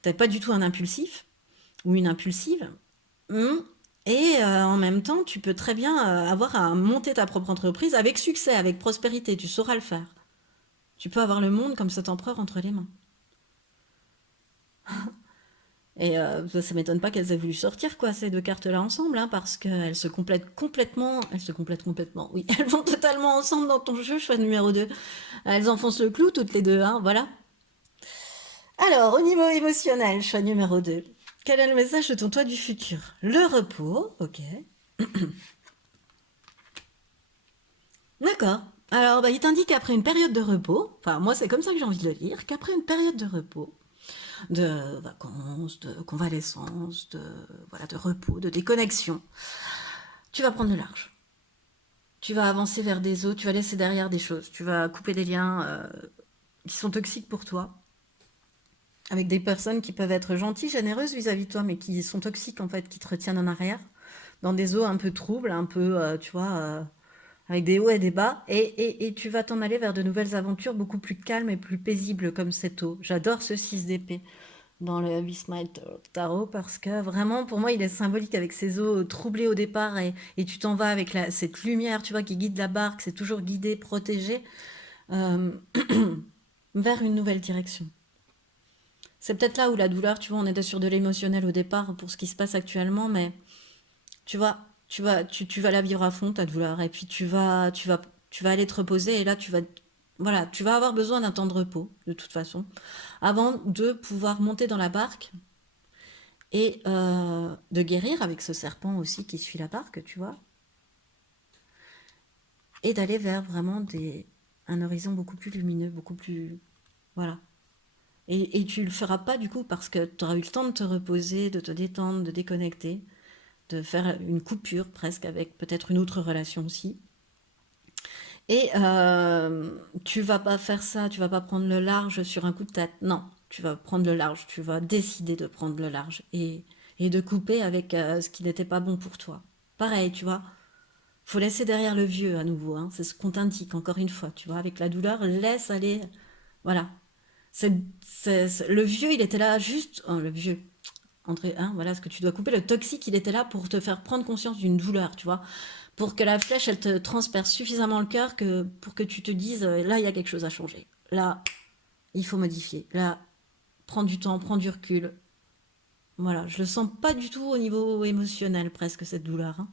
T'es pas du tout un impulsif ou une impulsive. Hum. Et en même temps, tu peux très bien avoir à monter ta propre entreprise avec succès, avec prospérité, tu sauras le faire. Tu peux avoir le monde comme cet empereur entre les mains. Et ça m'étonne pas qu'elles aient voulu sortir quoi ces deux cartes-là ensemble, hein, parce qu'elles se complètent complètement. Elles se complètent complètement, oui. Elles vont totalement ensemble dans ton jeu, choix numéro 2. Elles enfoncent le clou toutes les deux, hein, voilà. Alors, au niveau émotionnel, choix numéro 2. Quel est le message de ton toi du futur? Le repos, ok. D'accord. Alors, bah, il t'indique qu'après une période de repos, enfin moi c'est comme ça que j'ai envie de le lire, qu'après une période de repos, de vacances, de convalescence, voilà, de repos, de déconnexion, tu vas prendre le large. Tu vas avancer vers des eaux, tu vas laisser derrière des choses, tu vas couper des liens qui sont toxiques pour toi, avec des personnes qui peuvent être gentilles, généreuses vis-à-vis de toi, mais qui sont toxiques en fait, qui te retiennent en arrière, dans des eaux un peu troubles, un peu, tu vois, avec des hauts et des bas, et tu vas t'en aller vers de nouvelles aventures beaucoup plus calmes et plus paisibles comme cette eau. J'adore ce 6 d'épée dans le Wismite Tarot parce que vraiment pour moi il est symbolique avec ses eaux troublées au départ et tu t'en vas avec cette lumière tu vois qui guide la barque, c'est toujours guidé, protégé euh, vers une nouvelle direction. C'est peut-être là où la douleur, tu vois, on était sur de l'émotionnel au départ pour ce qui se passe actuellement, mais tu vois, tu vas la vivre à fond ta douleur et puis tu vas aller te reposer et là voilà, tu vas avoir besoin d'un temps de repos de toute façon avant de pouvoir monter dans la barque et de guérir avec ce serpent aussi qui suit la barque, tu vois, et d'aller vers vraiment un horizon beaucoup plus lumineux, beaucoup plus... Voilà. Et tu le feras pas du coup parce que tu auras eu le temps de te reposer, de te détendre, de déconnecter, de faire une coupure presque avec peut-être une autre relation aussi. Et tu vas pas faire ça, tu vas pas prendre le large sur un coup de tête. Non, tu vas prendre le large, tu vas décider de prendre le large et de couper avec ce qui n'était pas bon pour toi. Pareil, tu vois, faut laisser derrière le vieux à nouveau, hein. C'est ce qu'on t'indique encore une fois, tu vois, avec la douleur, laisse aller. Voilà. Le vieux, il était là juste. Oh, le vieux. Hein, voilà ce que tu dois couper. Le toxique, il était là pour te faire prendre conscience d'une douleur, tu vois. Pour que la flèche, elle te transperce suffisamment le cœur pour que tu te dises, là, il y a quelque chose à changer. Là, il faut modifier. Là, prends du temps, prends du recul. Voilà, je le sens pas du tout au niveau émotionnel, presque, cette douleur, hein.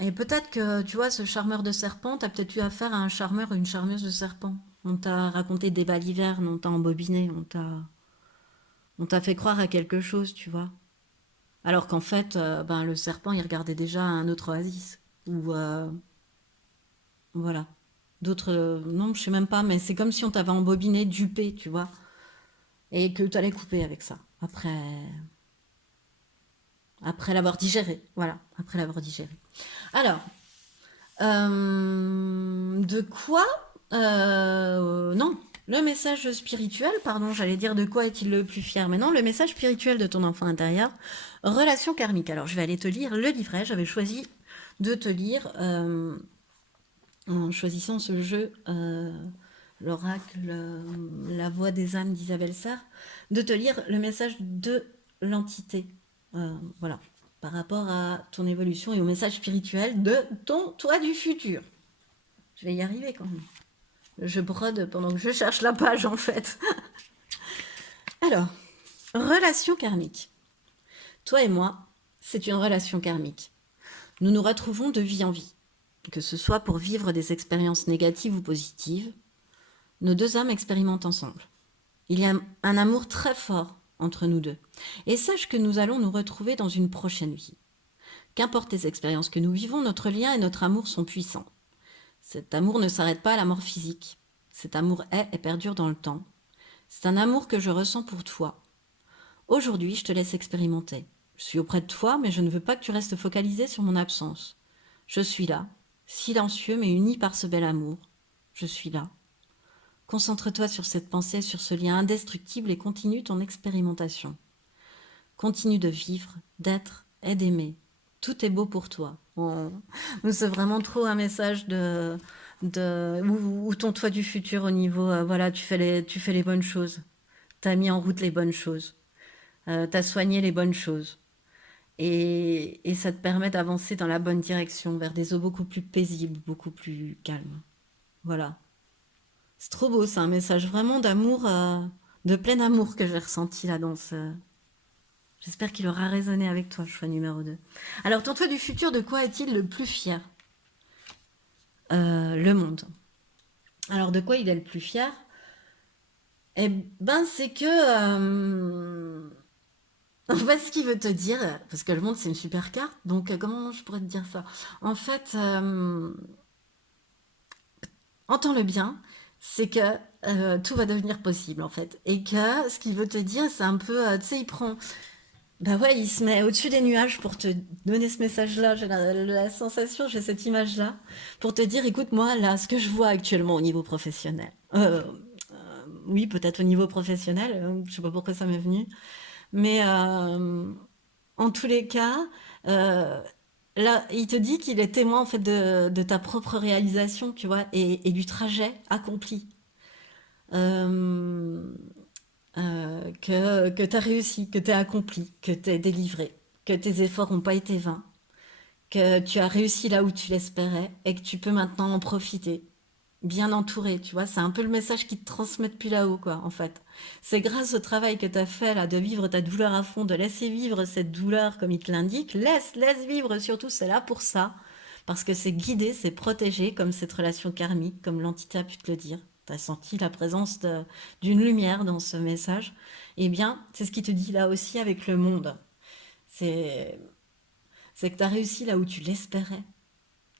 Et peut-être que, tu vois, ce charmeur de serpent, t'as peut-être eu affaire à un charmeur ou une charmeuse de serpent. On t'a raconté des balivernes, on t'a embobiné, on t'a fait croire à quelque chose, tu vois. Alors qu'en fait, ben, le serpent, il regardait déjà un autre oasis. Ou, voilà. D'autres, non, je sais même pas, mais c'est comme si on t'avait embobiné, dupé, tu vois. Et que tu allais couper avec ça. Après l'avoir digéré. Voilà, après l'avoir digéré. Alors, de quoi non, le message spirituel, pardon, j'allais dire de quoi est-il le plus fier, mais non, le message spirituel de ton enfant intérieur, relation karmique. Alors, je vais aller te lire le livret. J'avais choisi de te lire, en choisissant ce jeu, l'oracle, la voix des âmes d'Isabelle Sarr, de te lire le message de l'entité. Voilà, par rapport à ton évolution et au message spirituel de ton toi du futur. Je vais y arriver quand même. Je brode pendant que je cherche la page en fait. Alors, relation karmique. Toi et moi, c'est une relation karmique. Nous nous retrouvons de vie en vie. Que ce soit pour vivre des expériences négatives ou positives, nos deux âmes expérimentent ensemble. Il y a un amour très fort entre nous deux. Et sache que nous allons nous retrouver dans une prochaine vie. Qu'importe les expériences que nous vivons, notre lien et notre amour sont puissants. Cet amour ne s'arrête pas à la mort physique. Cet amour est et perdure dans le temps. C'est un amour que je ressens pour toi. Aujourd'hui, je te laisse expérimenter. Je suis auprès de toi, mais je ne veux pas que tu restes focalisé sur mon absence. Je suis là, silencieux mais uni par ce bel amour. Je suis là. Concentre-toi sur cette pensée, sur ce lien indestructible et continue ton expérimentation. Continue de vivre, d'être et d'aimer. Tout est beau pour toi. Oh. C'est vraiment un message ou ton toi du futur au niveau, voilà, tu fais les bonnes choses. Tu as mis en route les bonnes choses. Tu as soigné les bonnes choses. Et ça te permet d'avancer dans la bonne direction, vers des eaux beaucoup plus paisibles, beaucoup plus calmes. Voilà. C'est trop beau, c'est un message vraiment d'amour, de plein amour que j'ai ressenti là dans ce... J'espère qu'il aura résonné avec toi, choix numéro 2. Alors, ton toi du futur, de quoi est-il le plus fier? Le monde. Alors, de quoi il est le plus fier? Eh ben, c'est que... en fait, ce qu'il veut te dire, parce que le monde, c'est une super carte, donc comment je pourrais te dire ça? En fait, entends-le bien, c'est que tout va devenir possible, en fait. Et que ce qu'il veut te dire, c'est un peu... tu sais, il prend... Bah ouais, il se met au-dessus des nuages pour te donner ce message-là. J'ai la sensation, j'ai cette image-là, pour te dire, écoute, moi, là, ce que je vois actuellement au niveau professionnel, oui, peut-être au niveau professionnel, je sais pas pourquoi ça m'est venu, mais en tous les cas, euh, là, il te dit qu'il est témoin en fait de ta propre réalisation, tu vois, et du trajet accompli. Euh, que tu as réussi, que tu as accompli, que tu es délivré, que tes efforts n'ont pas été vains, que tu as réussi là où tu l'espérais et que tu peux maintenant en profiter. Bien entouré, tu vois, c'est un peu le message qui te transmet depuis là-haut, quoi, en fait. C'est grâce au travail que tu as fait, là, de vivre ta douleur à fond, de laisser vivre cette douleur comme il te l'indique. Laisse vivre, surtout, c'est là pour ça. Parce que c'est guidé, c'est protégé, comme cette relation karmique, comme l'entité a pu te le dire. Tu as senti la présence d'une lumière dans ce message. Eh bien, c'est ce qui te dit là aussi avec le monde. C'est c'est que tu as réussi là où tu l'espérais.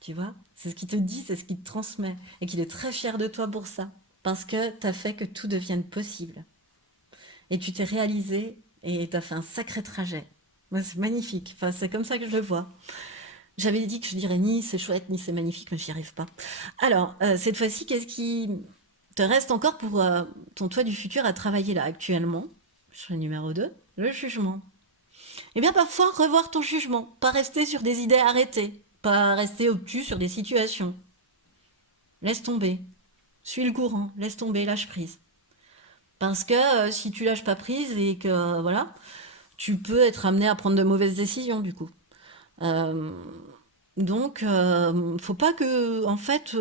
Tu vois? C'est ce qu'il te dit, c'est ce qu'il te transmet. Et qu'il est très fier de toi pour ça. Parce que tu as fait que tout devienne possible. Et tu t'es réalisé et tu as fait un sacré trajet. Moi, c'est magnifique. Enfin, c'est comme ça que je le vois. J'avais dit que je dirais ni c'est chouette, ni c'est magnifique, mais j'y arrive pas. Alors, cette fois-ci, qu'est-ce qui te reste encore pour ton toi du futur à travailler là actuellement? Choix numéro 2, le jugement. Eh bien, parfois, revoir ton jugement. Pas rester sur des idées arrêtées. Pas rester obtus sur des situations. Laisse tomber. Suis le courant. Laisse tomber, lâche prise. Parce que si tu lâches pas prise et que voilà, tu peux être amené à prendre de mauvaises décisions du coup. Euh, donc, faut pas que, en fait,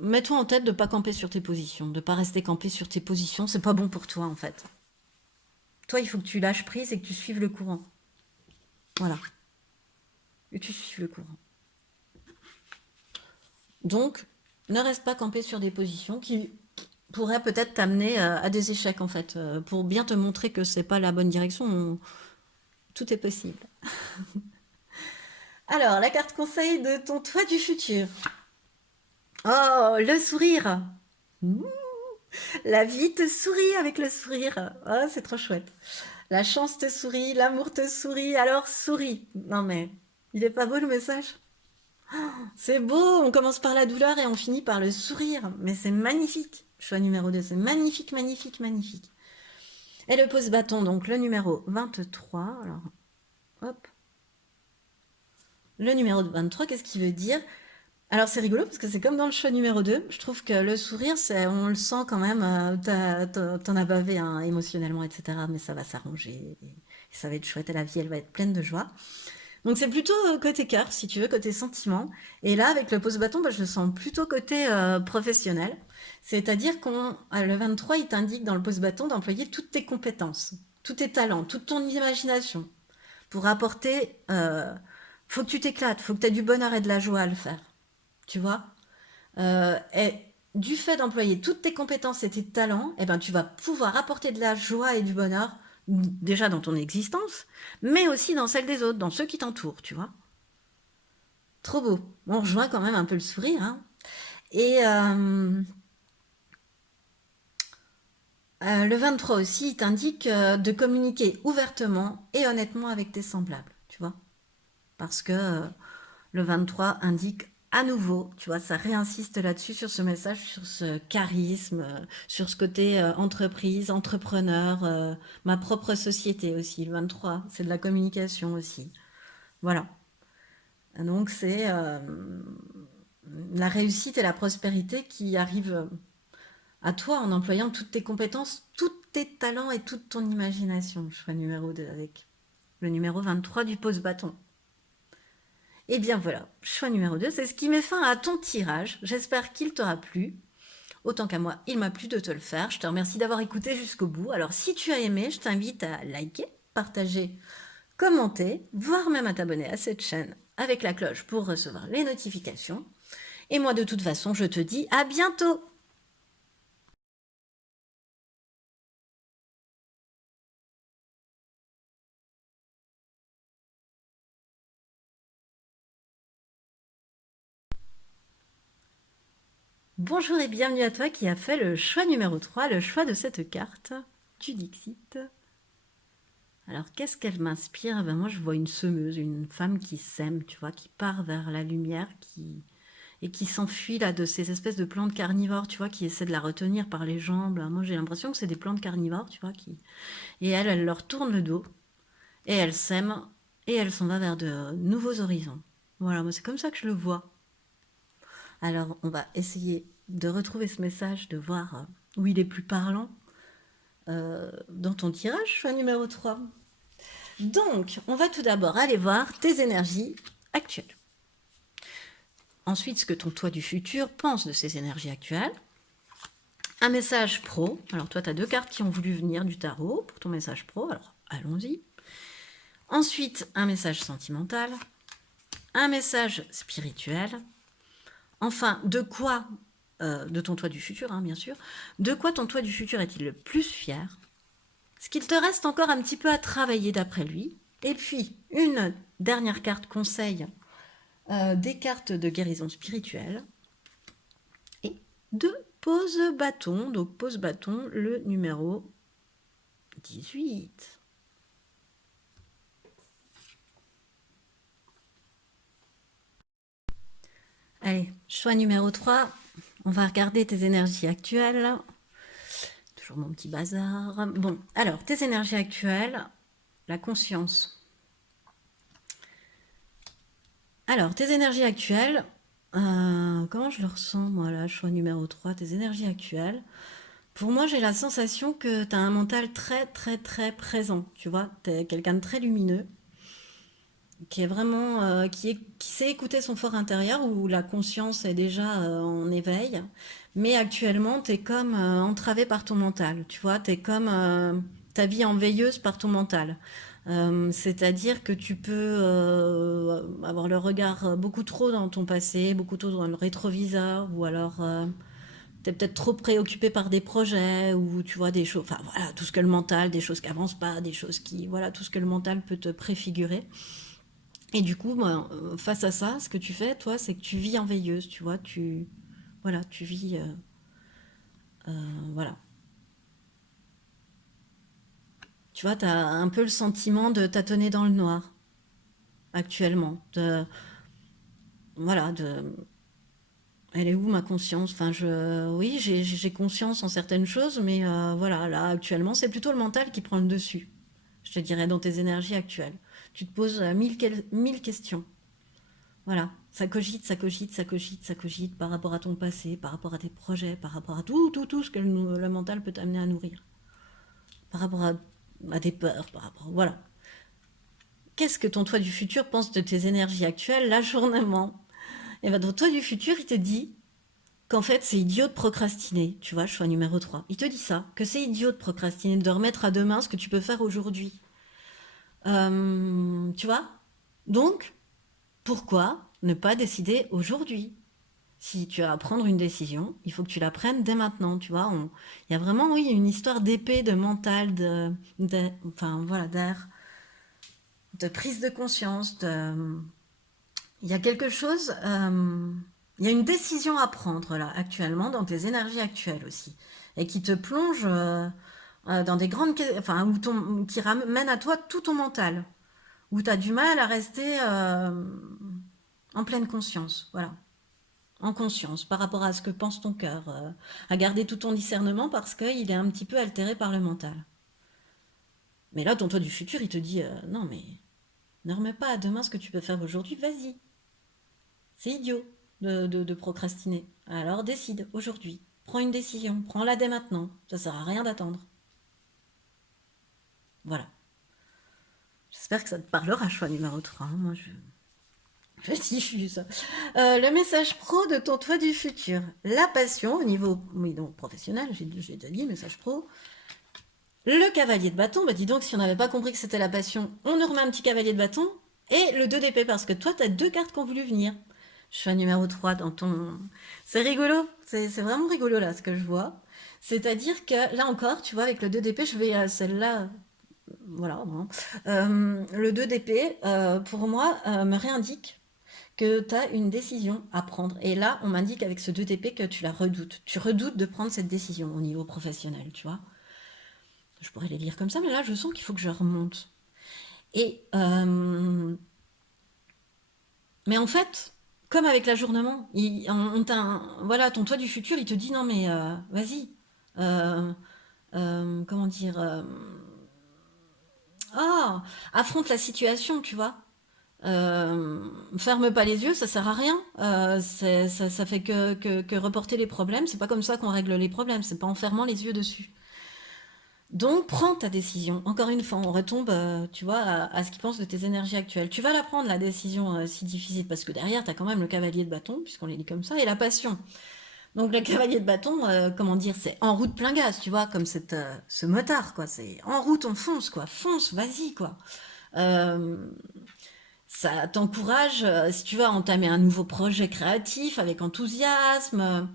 mets-toi en tête de pas camper sur tes positions, de pas rester campé sur tes positions. C'est pas bon pour toi en fait. Toi, il faut que tu lâches prise et que tu suives le courant. Voilà, et tu suives le courant. Donc, ne reste pas campé sur des positions qui pourraient peut-être t'amener à des échecs en fait, pour bien te montrer que c'est pas la bonne direction. Tout est possible. Alors, la carte conseil de ton toi du futur. Oh, le sourire. Mmh. La vie te sourit avec le sourire. Oh, c'est trop chouette. La chance te sourit, l'amour te sourit, alors souris. Non mais, il est pas beau le message? C'est beau, on commence par la douleur et on finit par le sourire. Mais c'est magnifique. Choix numéro 2, c'est magnifique, magnifique, magnifique. Et le pose-bâton, donc le numéro 23. Alors, hop. Le numéro 23, qu'est-ce qu'il veut dire? Alors c'est rigolo parce que c'est comme dans le choix numéro 2. Je trouve que le sourire, on le sent quand même, t'en as bavé émotionnellement, etc. Mais ça va s'arranger et ça va être chouette et la vie, elle va être pleine de joie. Donc c'est plutôt côté cœur, si tu veux, côté sentiment. Et là, avec le pose-bâton, bah, je le sens plutôt côté professionnel. C'est-à-dire qu'on, le 23, il t'indique dans le pose-bâton d'employer toutes tes compétences, tous tes talents, toute ton imagination pour apporter. Faut que tu t'éclates, faut que tu aies du bonheur et de la joie à le faire. Tu vois. Et du fait d'employer toutes tes compétences et tes talents, eh ben, tu vas pouvoir apporter de la joie et du bonheur déjà dans ton existence, mais aussi dans celle des autres, dans ceux qui t'entourent, tu vois. Trop beau. On rejoint quand même un peu le sourire, hein. Et le 23 aussi, il t'indique de communiquer ouvertement et honnêtement avec tes semblables, tu vois. Parce que le 23 indique à nouveau, tu vois, ça réinsiste là-dessus, sur ce message, sur ce charisme, sur ce côté entreprise, entrepreneur, ma propre société aussi. Le 23, c'est de la communication aussi. Voilà. Donc c'est la réussite et la prospérité qui arrivent à toi en employant toutes tes compétences, tous tes talents et toute ton imagination. Choix numéro 2 avec le numéro 23 du pose-bâton. Et bien voilà, choix numéro 2, c'est ce qui met fin à ton tirage. J'espère qu'il t'aura plu. Autant qu'à moi, il m'a plu de te le faire. Je te remercie d'avoir écouté jusqu'au bout. Alors si tu as aimé, je t'invite à liker, partager, commenter, voire même à t'abonner à cette chaîne avec la cloche pour recevoir les notifications. Et moi, de toute façon, je te dis à bientôt. Bonjour et bienvenue à toi qui a fait le choix numéro 3, le choix de cette carte du Dixit. Alors, qu'est-ce qu'elle m'inspire? Ben, moi, je vois une semeuse, une femme qui sème, tu vois, qui part vers la lumière, et qui s'enfuit là de ces espèces de plantes carnivores, tu vois, qui essaient de la retenir par les jambes. Moi, j'ai l'impression que c'est des plantes carnivores, tu vois, et elle leur tourne le dos, et elle sème, et elle s'en va vers de nouveaux horizons. Voilà, moi, c'est comme ça que je le vois. Alors, on va essayer de retrouver ce message, de voir où il est plus parlant dans ton tirage, choix numéro 3. Donc, on va tout d'abord aller voir tes énergies actuelles. Ensuite, ce que ton toi du futur pense de ces énergies actuelles. Un message pro. Alors, toi, tu as deux cartes qui ont voulu venir du tarot pour ton message pro. Alors, allons-y. Ensuite, un message sentimental. Un message spirituel. Enfin, de quoi, de ton toi du futur, hein, bien sûr, de quoi ton toi du futur est-il le plus fier? Ce qu'il te reste encore un petit peu à travailler d'après lui. Et puis, une dernière carte conseil, des cartes de guérison spirituelle et de pose bâton. Donc, pose bâton, le numéro 18. Allez, choix numéro 3. On va regarder tes énergies actuelles. Toujours mon petit bazar. Bon, alors, tes énergies actuelles, la conscience. Alors, tes énergies actuelles, comment je le ressens, moi, là, choix numéro 3, tes énergies actuelles. Pour moi, j'ai la sensation que tu as un mental très, très, très présent. Tu vois, tu es quelqu'un de très lumineux, qui est vraiment, qui sait écouter son fort intérieur, où la conscience est déjà en éveil. Mais actuellement, tu es comme entravé par ton mental. Tu vois, tu es comme ta vie en veilleuse par ton mental. C'est-à-dire que tu peux avoir le regard beaucoup trop dans ton passé, beaucoup trop dans le rétroviseur, ou alors t'es peut-être trop préoccupé par des projets, ou tu vois des choses, enfin voilà, tout ce que le mental, des choses qui avancent pas, des choses qui, voilà, tout ce que le mental peut te préfigurer. Et du coup, ben, face à ça, ce que tu fais, toi, c'est que tu vis en veilleuse, tu vois, voilà, tu vis, voilà. Tu vois, t'as un peu le sentiment de tâtonner dans le noir actuellement, voilà, elle est où ma conscience? Enfin, oui, j'ai conscience en certaines choses, mais voilà, là, actuellement, c'est plutôt le mental qui prend le dessus. Je te dirais dans tes énergies actuelles. Tu te poses mille questions. Voilà, ça cogite, ça cogite, ça cogite, ça cogite par rapport à ton passé, par rapport à tes projets, par rapport à tout, tout, tout ce que le mental peut t'amener à nourrir. Par rapport à tes peurs, par rapport. Voilà. qu'est-ce que ton toi du futur pense de tes énergies actuelles, l'ajournement? Et ben ton toi du futur, il te dit qu'en fait, c'est idiot de procrastiner. Tu vois, choix numéro 3. Il te dit ça, que c'est idiot de procrastiner, de remettre à demain ce que tu peux faire aujourd'hui. Tu vois? Donc, pourquoi ne pas décider aujourd'hui? Si tu as à prendre une décision, il faut que tu la prennes dès maintenant, tu vois. Il y a vraiment, oui, une histoire d'épée, de mental, enfin voilà, d'air, de prise de conscience. Il y a quelque chose, il y a une décision à prendre là, actuellement, dans tes énergies actuelles aussi, et qui te plonge dans des grandes, enfin, qui ramène à toi tout ton mental, où tu as du mal à rester en pleine conscience, voilà. En conscience par rapport à ce que pense ton cœur, à garder tout ton discernement parce qu'il est un petit peu altéré par le mental. Mais là, ton toi du futur, il te dit non, mais ne remets pas à demain ce que tu peux faire aujourd'hui, vas-y. C'est idiot de procrastiner. Alors décide aujourd'hui. Prends une décision, prends-la dès maintenant. Ça sert à rien d'attendre. Voilà. J'espère que ça te parlera, choix numéro 3. Moi, je diffuse. Le message pro de ton toi du futur. La passion au niveau, oui, donc professionnel, j'ai déjà dit, message pro. Le cavalier de bâton, bah dis donc, si on n'avait pas compris que c'était la passion, on nous remet un petit cavalier de bâton. Et le 2 d'épée, parce que toi, tu as deux cartes qui ont voulu venir. Choix numéro 3 dans ton... C'est rigolo, c'est vraiment rigolo là, ce que je vois. C'est-à-dire que là encore, tu vois, avec le 2 d'épée, je vais à celle-là, voilà. Hein. Le 2 d'épée, pour moi, me réindique que tu as une décision à prendre. Et là, on m'indique avec ce 2 d'épée que tu la redoutes. Tu redoutes de prendre cette décision au niveau professionnel, tu vois. Je pourrais les lire comme ça, mais là, je sens qu'il faut que je remonte. Et mais en fait, comme avec l'ajournement, voilà, ton toi du futur, il te dit non mais vas-y, Euh, comment dire, ah, affronte la situation, tu vois. Ferme pas les yeux, ça sert à rien. Ça fait que reporter les problèmes. C'est pas comme ça qu'on règle les problèmes. C'est pas en fermant les yeux dessus. Donc, prends ta décision. Encore une fois, on retombe, tu vois, à ce qu'ils pensent de tes énergies actuelles. Tu vas la prendre, la décision si difficile, parce que derrière, tu as quand même le cavalier de bâton, puisqu'on les dit comme ça, et la passion. Donc, le cavalier de bâton, comment dire, c'est en route plein gaz, tu vois, comme ce motard, quoi. C'est en route, on fonce, quoi. Fonce, vas-y, quoi. Euh, Ça t'encourage, si tu veux, à entamer un nouveau projet créatif avec enthousiasme.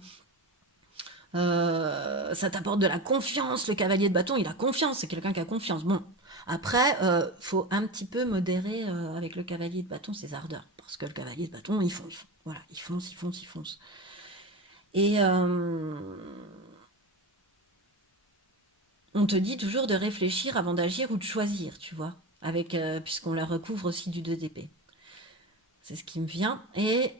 Ça t'apporte de la confiance. Le cavalier de bâton, il a confiance. C'est quelqu'un qui a confiance. Bon, après, faut un petit peu modérer avec le cavalier de bâton ses ardeurs. Parce que le cavalier de bâton, il fonce. Voilà, il fonce, il fonce, il fonce. Et on te dit toujours de réfléchir avant d'agir ou de choisir, tu vois. Avec, puisqu'on la recouvre aussi du 2 d'épée. C'est ce qui me vient. Et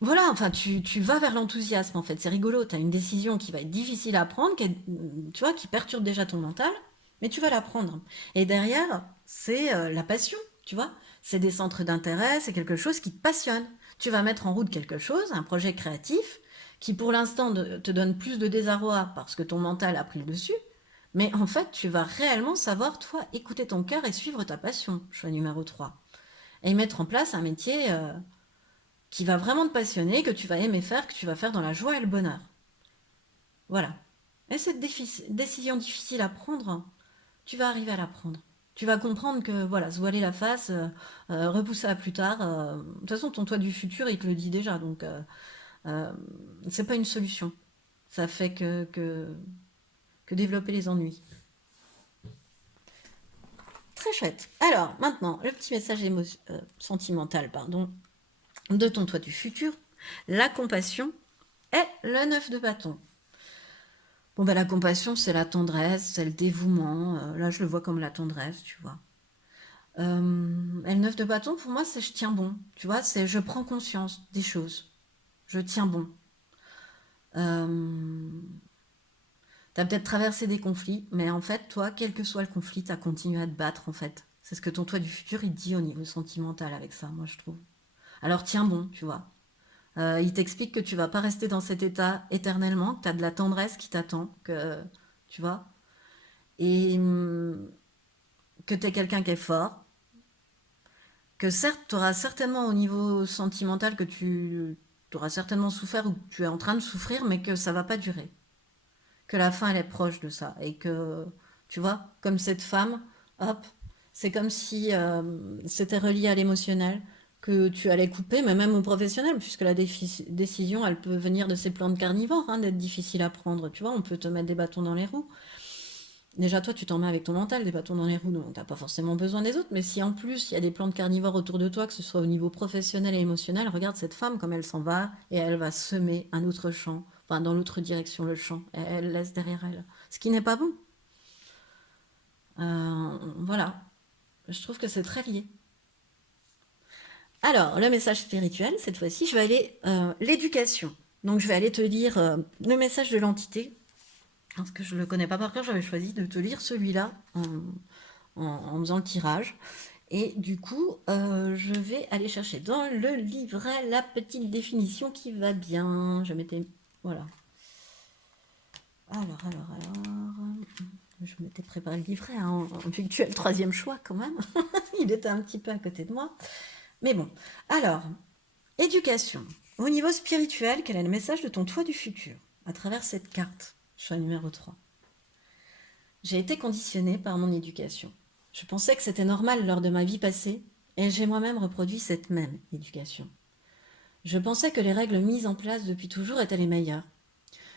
voilà, enfin, tu vas vers l'enthousiasme, en fait. C'est rigolo. Tu as une décision qui va être difficile à prendre, tu vois, qui perturbe déjà ton mental, mais tu vas la prendre. Et derrière, c'est la passion, tu vois. C'est des centres d'intérêt, c'est quelque chose qui te passionne. Tu vas mettre en route quelque chose, un projet créatif, qui pour l'instant te donne plus de désarroi parce que ton mental a pris le dessus. Mais en fait, tu vas réellement savoir, toi, écouter ton cœur et suivre ta passion, choix numéro 3. Et mettre en place un métier qui va vraiment te passionner, que tu vas aimer faire, que tu vas faire dans la joie et le bonheur. Voilà. Et cette décision difficile à prendre, tu vas arriver à la prendre. Tu vas comprendre que, voilà, se voiler la face, repousser à plus tard. De toute façon, ton toi du futur, il te le dit déjà, donc euh, c'est pas une solution. Ça fait que développer les ennuis. Très chouette. Alors, maintenant, le petit message sentimental, pardon, de ton toi du futur. La compassion est le 9 de bâton. Bon, ben, la compassion, c'est la tendresse, c'est le dévouement. Là, je le vois comme la tendresse, tu vois. Et le 9 de bâton, pour moi, c'est je tiens bon. Tu vois, c'est je prends conscience des choses. Je tiens bon. Euh, T'as peut-être traversé des conflits, mais en fait, toi, quel que soit le conflit, t'as continué à te battre, en fait. C'est ce que ton toi du futur, il te dit au niveau sentimental avec ça, moi, je trouve. Alors, tiens bon, tu vois. Il t'explique que tu vas pas rester dans cet état éternellement, que tu as de la tendresse qui t'attend, que tu vois. Et que tu es quelqu'un qui est fort, que certes, tu auras certainement au niveau sentimental que tu auras certainement souffert ou que tu es en train de souffrir, mais que ça va pas durer. Que la fin, elle est proche de ça. Et que, tu vois, comme cette femme, hop, c'est comme si c'était relié à l'émotionnel, que tu allais couper, mais même au professionnel, puisque la décision, elle peut venir de ces plantes carnivores, hein, d'être difficile à prendre. Tu vois, on peut te mettre des bâtons dans les roues. Déjà, toi, tu t'en mets avec ton mental, des bâtons dans les roues, donc t'as pas forcément besoin des autres. Mais si en plus, il y a des plantes carnivores autour de toi, que ce soit au niveau professionnel et émotionnel, regarde cette femme comme elle s'en va et elle va semer un autre champ, enfin dans l'autre direction le champ, et elle laisse derrière elle. Ce qui n'est pas bon. Voilà, je trouve que c'est très lié. Alors, le message spirituel, cette fois-ci, je vais aller l'éducation. Donc, je vais aller te lire le message de l'entité. Parce que je ne le connais pas par cœur, j'avais choisi de te lire celui-là en faisant le tirage. Et du coup, je vais aller chercher dans le livret la petite définition qui va bien. Je m'étais... Voilà. Alors. Je m'étais préparé le livret, hein, vu que tu es le troisième choix quand même. Il était un petit peu à côté de moi. Mais bon. Alors, éducation. Au niveau spirituel, quel est le message de ton toi du futur à travers cette carte? Choix numéro 3. J'ai été conditionnée par mon éducation. Je pensais que c'était normal lors de ma vie passée, et j'ai moi-même reproduit cette même éducation. Je pensais que les règles mises en place depuis toujours étaient les meilleures.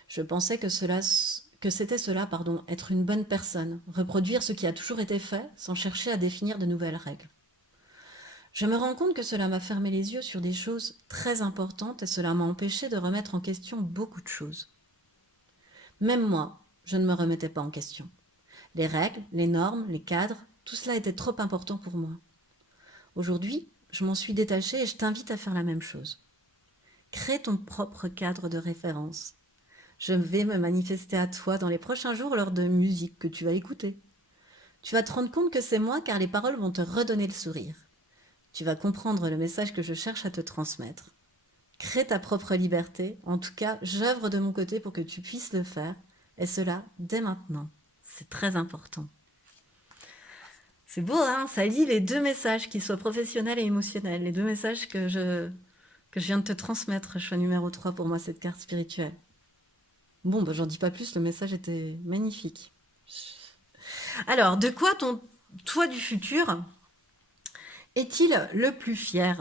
Je pensais que c'était cela, être une bonne personne, reproduire ce qui a toujours été fait sans chercher à définir de nouvelles règles. Je me rends compte que cela m'a fermé les yeux sur des choses très importantes et cela m'a empêché de remettre en question beaucoup de choses. Même moi, je ne me remettais pas en question. Les règles, les normes, les cadres, tout cela était trop important pour moi. Aujourd'hui, je m'en suis détachée et je t'invite à faire la même chose. Crée ton propre cadre de référence. Je vais me manifester à toi dans les prochains jours lors de musique que tu vas écouter. Tu vas te rendre compte que c'est moi car les paroles vont te redonner le sourire. Tu vas comprendre le message que je cherche à te transmettre. Crée ta propre liberté. En tout cas, j'œuvre de mon côté pour que tu puisses le faire. Et cela dès maintenant. C'est très important. C'est beau, hein? Ça lie les deux messages, qu'ils soient professionnels et émotionnels. Les deux messages que je viens de te transmettre. Choix numéro 3 pour moi, cette carte spirituelle. Bon, bah, j'en dis pas plus, le message était magnifique. Alors, de quoi ton toi du futur est-il le plus fier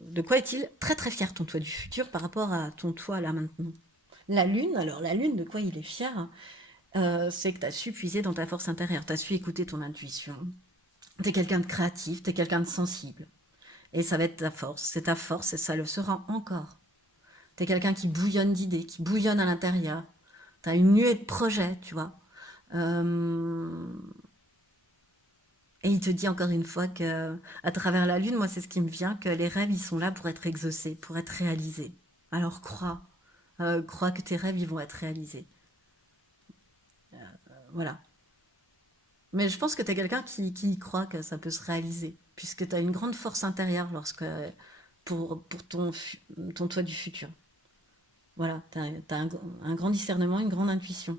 De quoi est-il très très fier ton toi du futur par rapport à ton toi là maintenant? La lune, alors la lune, de quoi il est fier? C'est que tu as su puiser dans ta force intérieure, tu as su écouter ton intuition. Tu es quelqu'un de créatif, tu es quelqu'un de sensible. Et ça va être ta force et ça le sera encore. Tu es quelqu'un qui bouillonne d'idées, qui bouillonne à l'intérieur. Tu as une nuée de projets, tu vois. Euh, Et il te dit encore une fois que, à travers la lune, moi c'est ce qui me vient, que les rêves ils sont là pour être exaucés, pour être réalisés. Alors crois que tes rêves ils vont être réalisés. Voilà. Mais je pense que tu es quelqu'un qui y croit que ça peut se réaliser, puisque tu as une grande force intérieure pour ton toi du futur. Voilà, tu as un grand discernement, une grande intuition.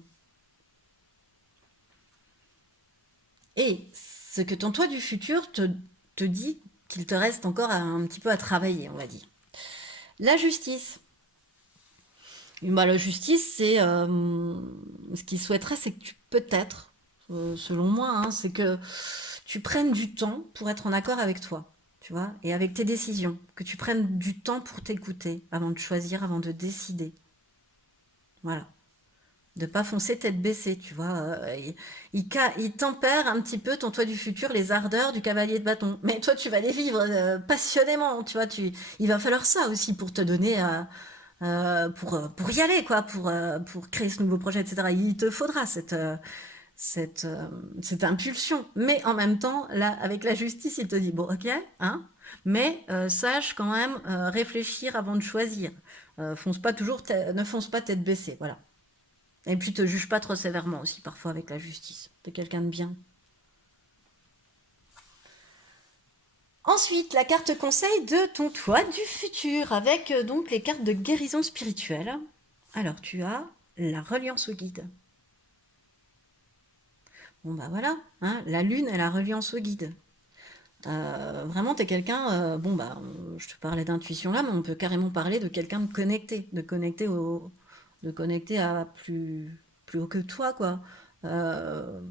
Et ce que ton toi du futur te dit qu'il te reste encore un petit peu à travailler, on va dire. La justice. Bah, la justice, c'est ce qu'il souhaiterait, c'est que tu peut-être, selon moi, hein, c'est que tu prennes du temps pour être en accord avec toi, tu vois, et avec tes décisions, que tu prennes du temps pour t'écouter avant de choisir, avant de décider, voilà, de pas foncer tête baissée, tu vois. Il tempère un petit peu ton toi du futur, les ardeurs du cavalier de bâton, mais toi tu vas les vivre passionnément, tu vois. Il va falloir ça aussi pour te donner pour y aller, quoi, pour créer ce nouveau projet, etc. Il te faudra cette, euh, cette impulsion. Mais en même temps, là, avec la justice, il te dit, bon, ok, hein, mais sache quand même réfléchir avant de choisir. Ne fonce pas tête baissée, voilà. Et puis te juge pas trop sévèrement aussi, parfois, avec la justice. T'es quelqu'un de bien. Ensuite, la carte conseil de ton toi du futur, avec donc les cartes de guérison spirituelle. Alors, tu as la reliance au guide. Bon, bah voilà, hein, la lune et la reliance au guide. Vraiment, t'es quelqu'un, bon, bah, je te parlais d'intuition là, mais on peut carrément parler de quelqu'un de connecté à plus haut que toi, quoi. Euh,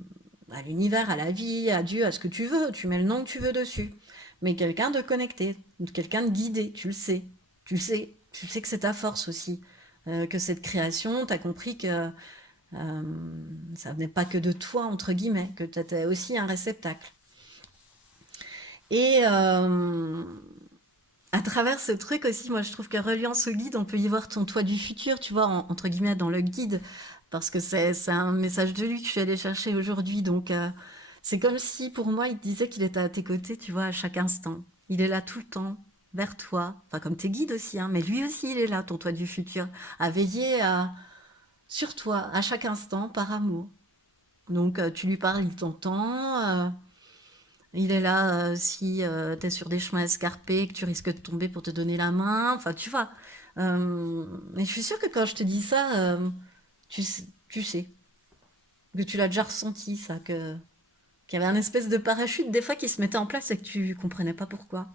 à l'univers, à la vie, à Dieu, à ce que tu veux. Tu mets le nom que tu veux dessus. Mais quelqu'un de connecté, quelqu'un de guidé, tu le sais. Tu sais que c'est ta force aussi. Que cette création, t'as compris que ça venait pas que de toi, entre guillemets, que tu étais aussi un réceptacle. Et à travers ce truc aussi, moi je trouve que reliance au guide, on peut y voir ton toi du futur, tu vois, entre guillemets, dans le guide, parce que c'est un message de lui que je suis allée chercher aujourd'hui. Donc c'est comme si pour moi il te disait qu'il était à tes côtés, tu vois, à chaque instant. Il est là tout le temps, vers toi, enfin comme tes guides aussi, hein, mais lui aussi il est là, ton toi du futur, à veiller sur toi à chaque instant par amour. Donc tu lui parles, il t'entend. Il est là si tu es sur des chemins escarpés, que tu risques de tomber pour te donner la main. Enfin, tu vois. Mais je suis sûre que quand je te dis ça, tu sais, que tu l'as déjà ressenti, ça, qu'il y avait un espèce de parachute des fois qui se mettait en place et que tu comprenais pas pourquoi.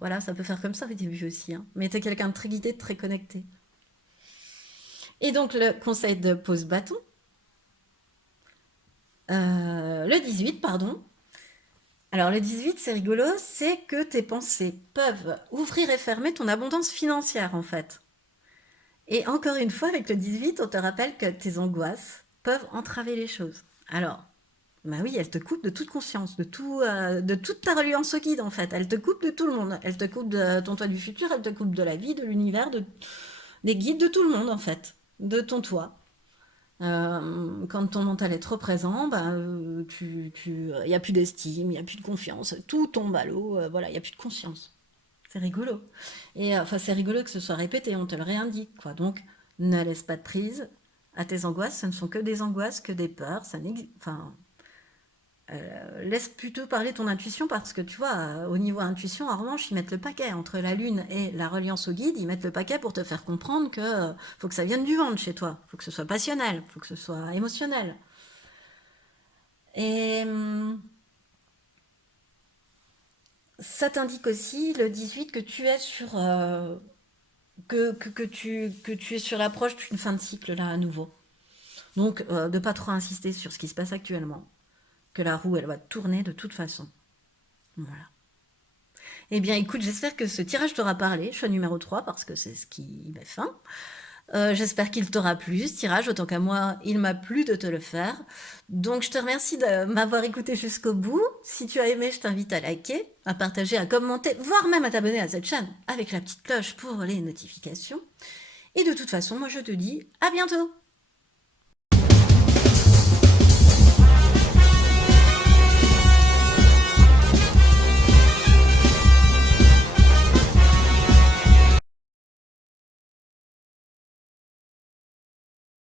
Voilà, ça peut faire comme ça au début aussi, hein. Mais t'es quelqu'un de très guidé, de très connecté. Et donc le conseil de pose bâton, le 18, pardon. Alors le 18, c'est rigolo, c'est que tes pensées peuvent ouvrir et fermer ton abondance financière en fait. Et encore une fois, avec le 18, on te rappelle que tes angoisses peuvent entraver les choses. Alors, bah oui, elles te coupent de toute conscience, de toute ta reliance au guide en fait. Elles te coupent de tout le monde. Elles te coupent de ton toi du futur, elles te coupent de la vie, de l'univers, des guides de tout le monde en fait, de ton toi. Quand ton mental est trop présent, bah, il n'y a plus d'estime, il n'y a plus de confiance, tout tombe à l'eau, voilà, il n'y a plus de conscience. C'est rigolo. Et enfin, c'est rigolo que ce soit répété, on te le réindique, quoi. Donc, ne laisse pas de prise à tes angoisses, ce ne sont que des angoisses, que des peurs, enfin, laisse plutôt parler ton intuition parce que tu vois, au niveau intuition, en revanche, ils mettent le paquet entre la lune et la reliance au guide, ils mettent le paquet pour te faire comprendre que faut que ça vienne du ventre chez toi, faut que ce soit passionnel, faut que ce soit émotionnel. Et ça t'indique aussi le 18 que tu es sur que tu es sur l'approche d'une fin de cycle là à nouveau. Donc de pas trop insister sur ce qui se passe actuellement, que la roue elle va tourner de toute façon. Voilà. Eh bien, écoute, j'espère que ce tirage t'aura parlé. Je suis numéro 3 parce que c'est ce qui met fin. J'espère qu'il t'aura plu, ce tirage. Autant qu'à moi, il m'a plu de te le faire. Donc, je te remercie de m'avoir écouté jusqu'au bout. Si tu as aimé, je t'invite à liker, à partager, à commenter, voire même à t'abonner à cette chaîne avec la petite cloche pour les notifications. Et de toute façon, moi, je te dis à bientôt!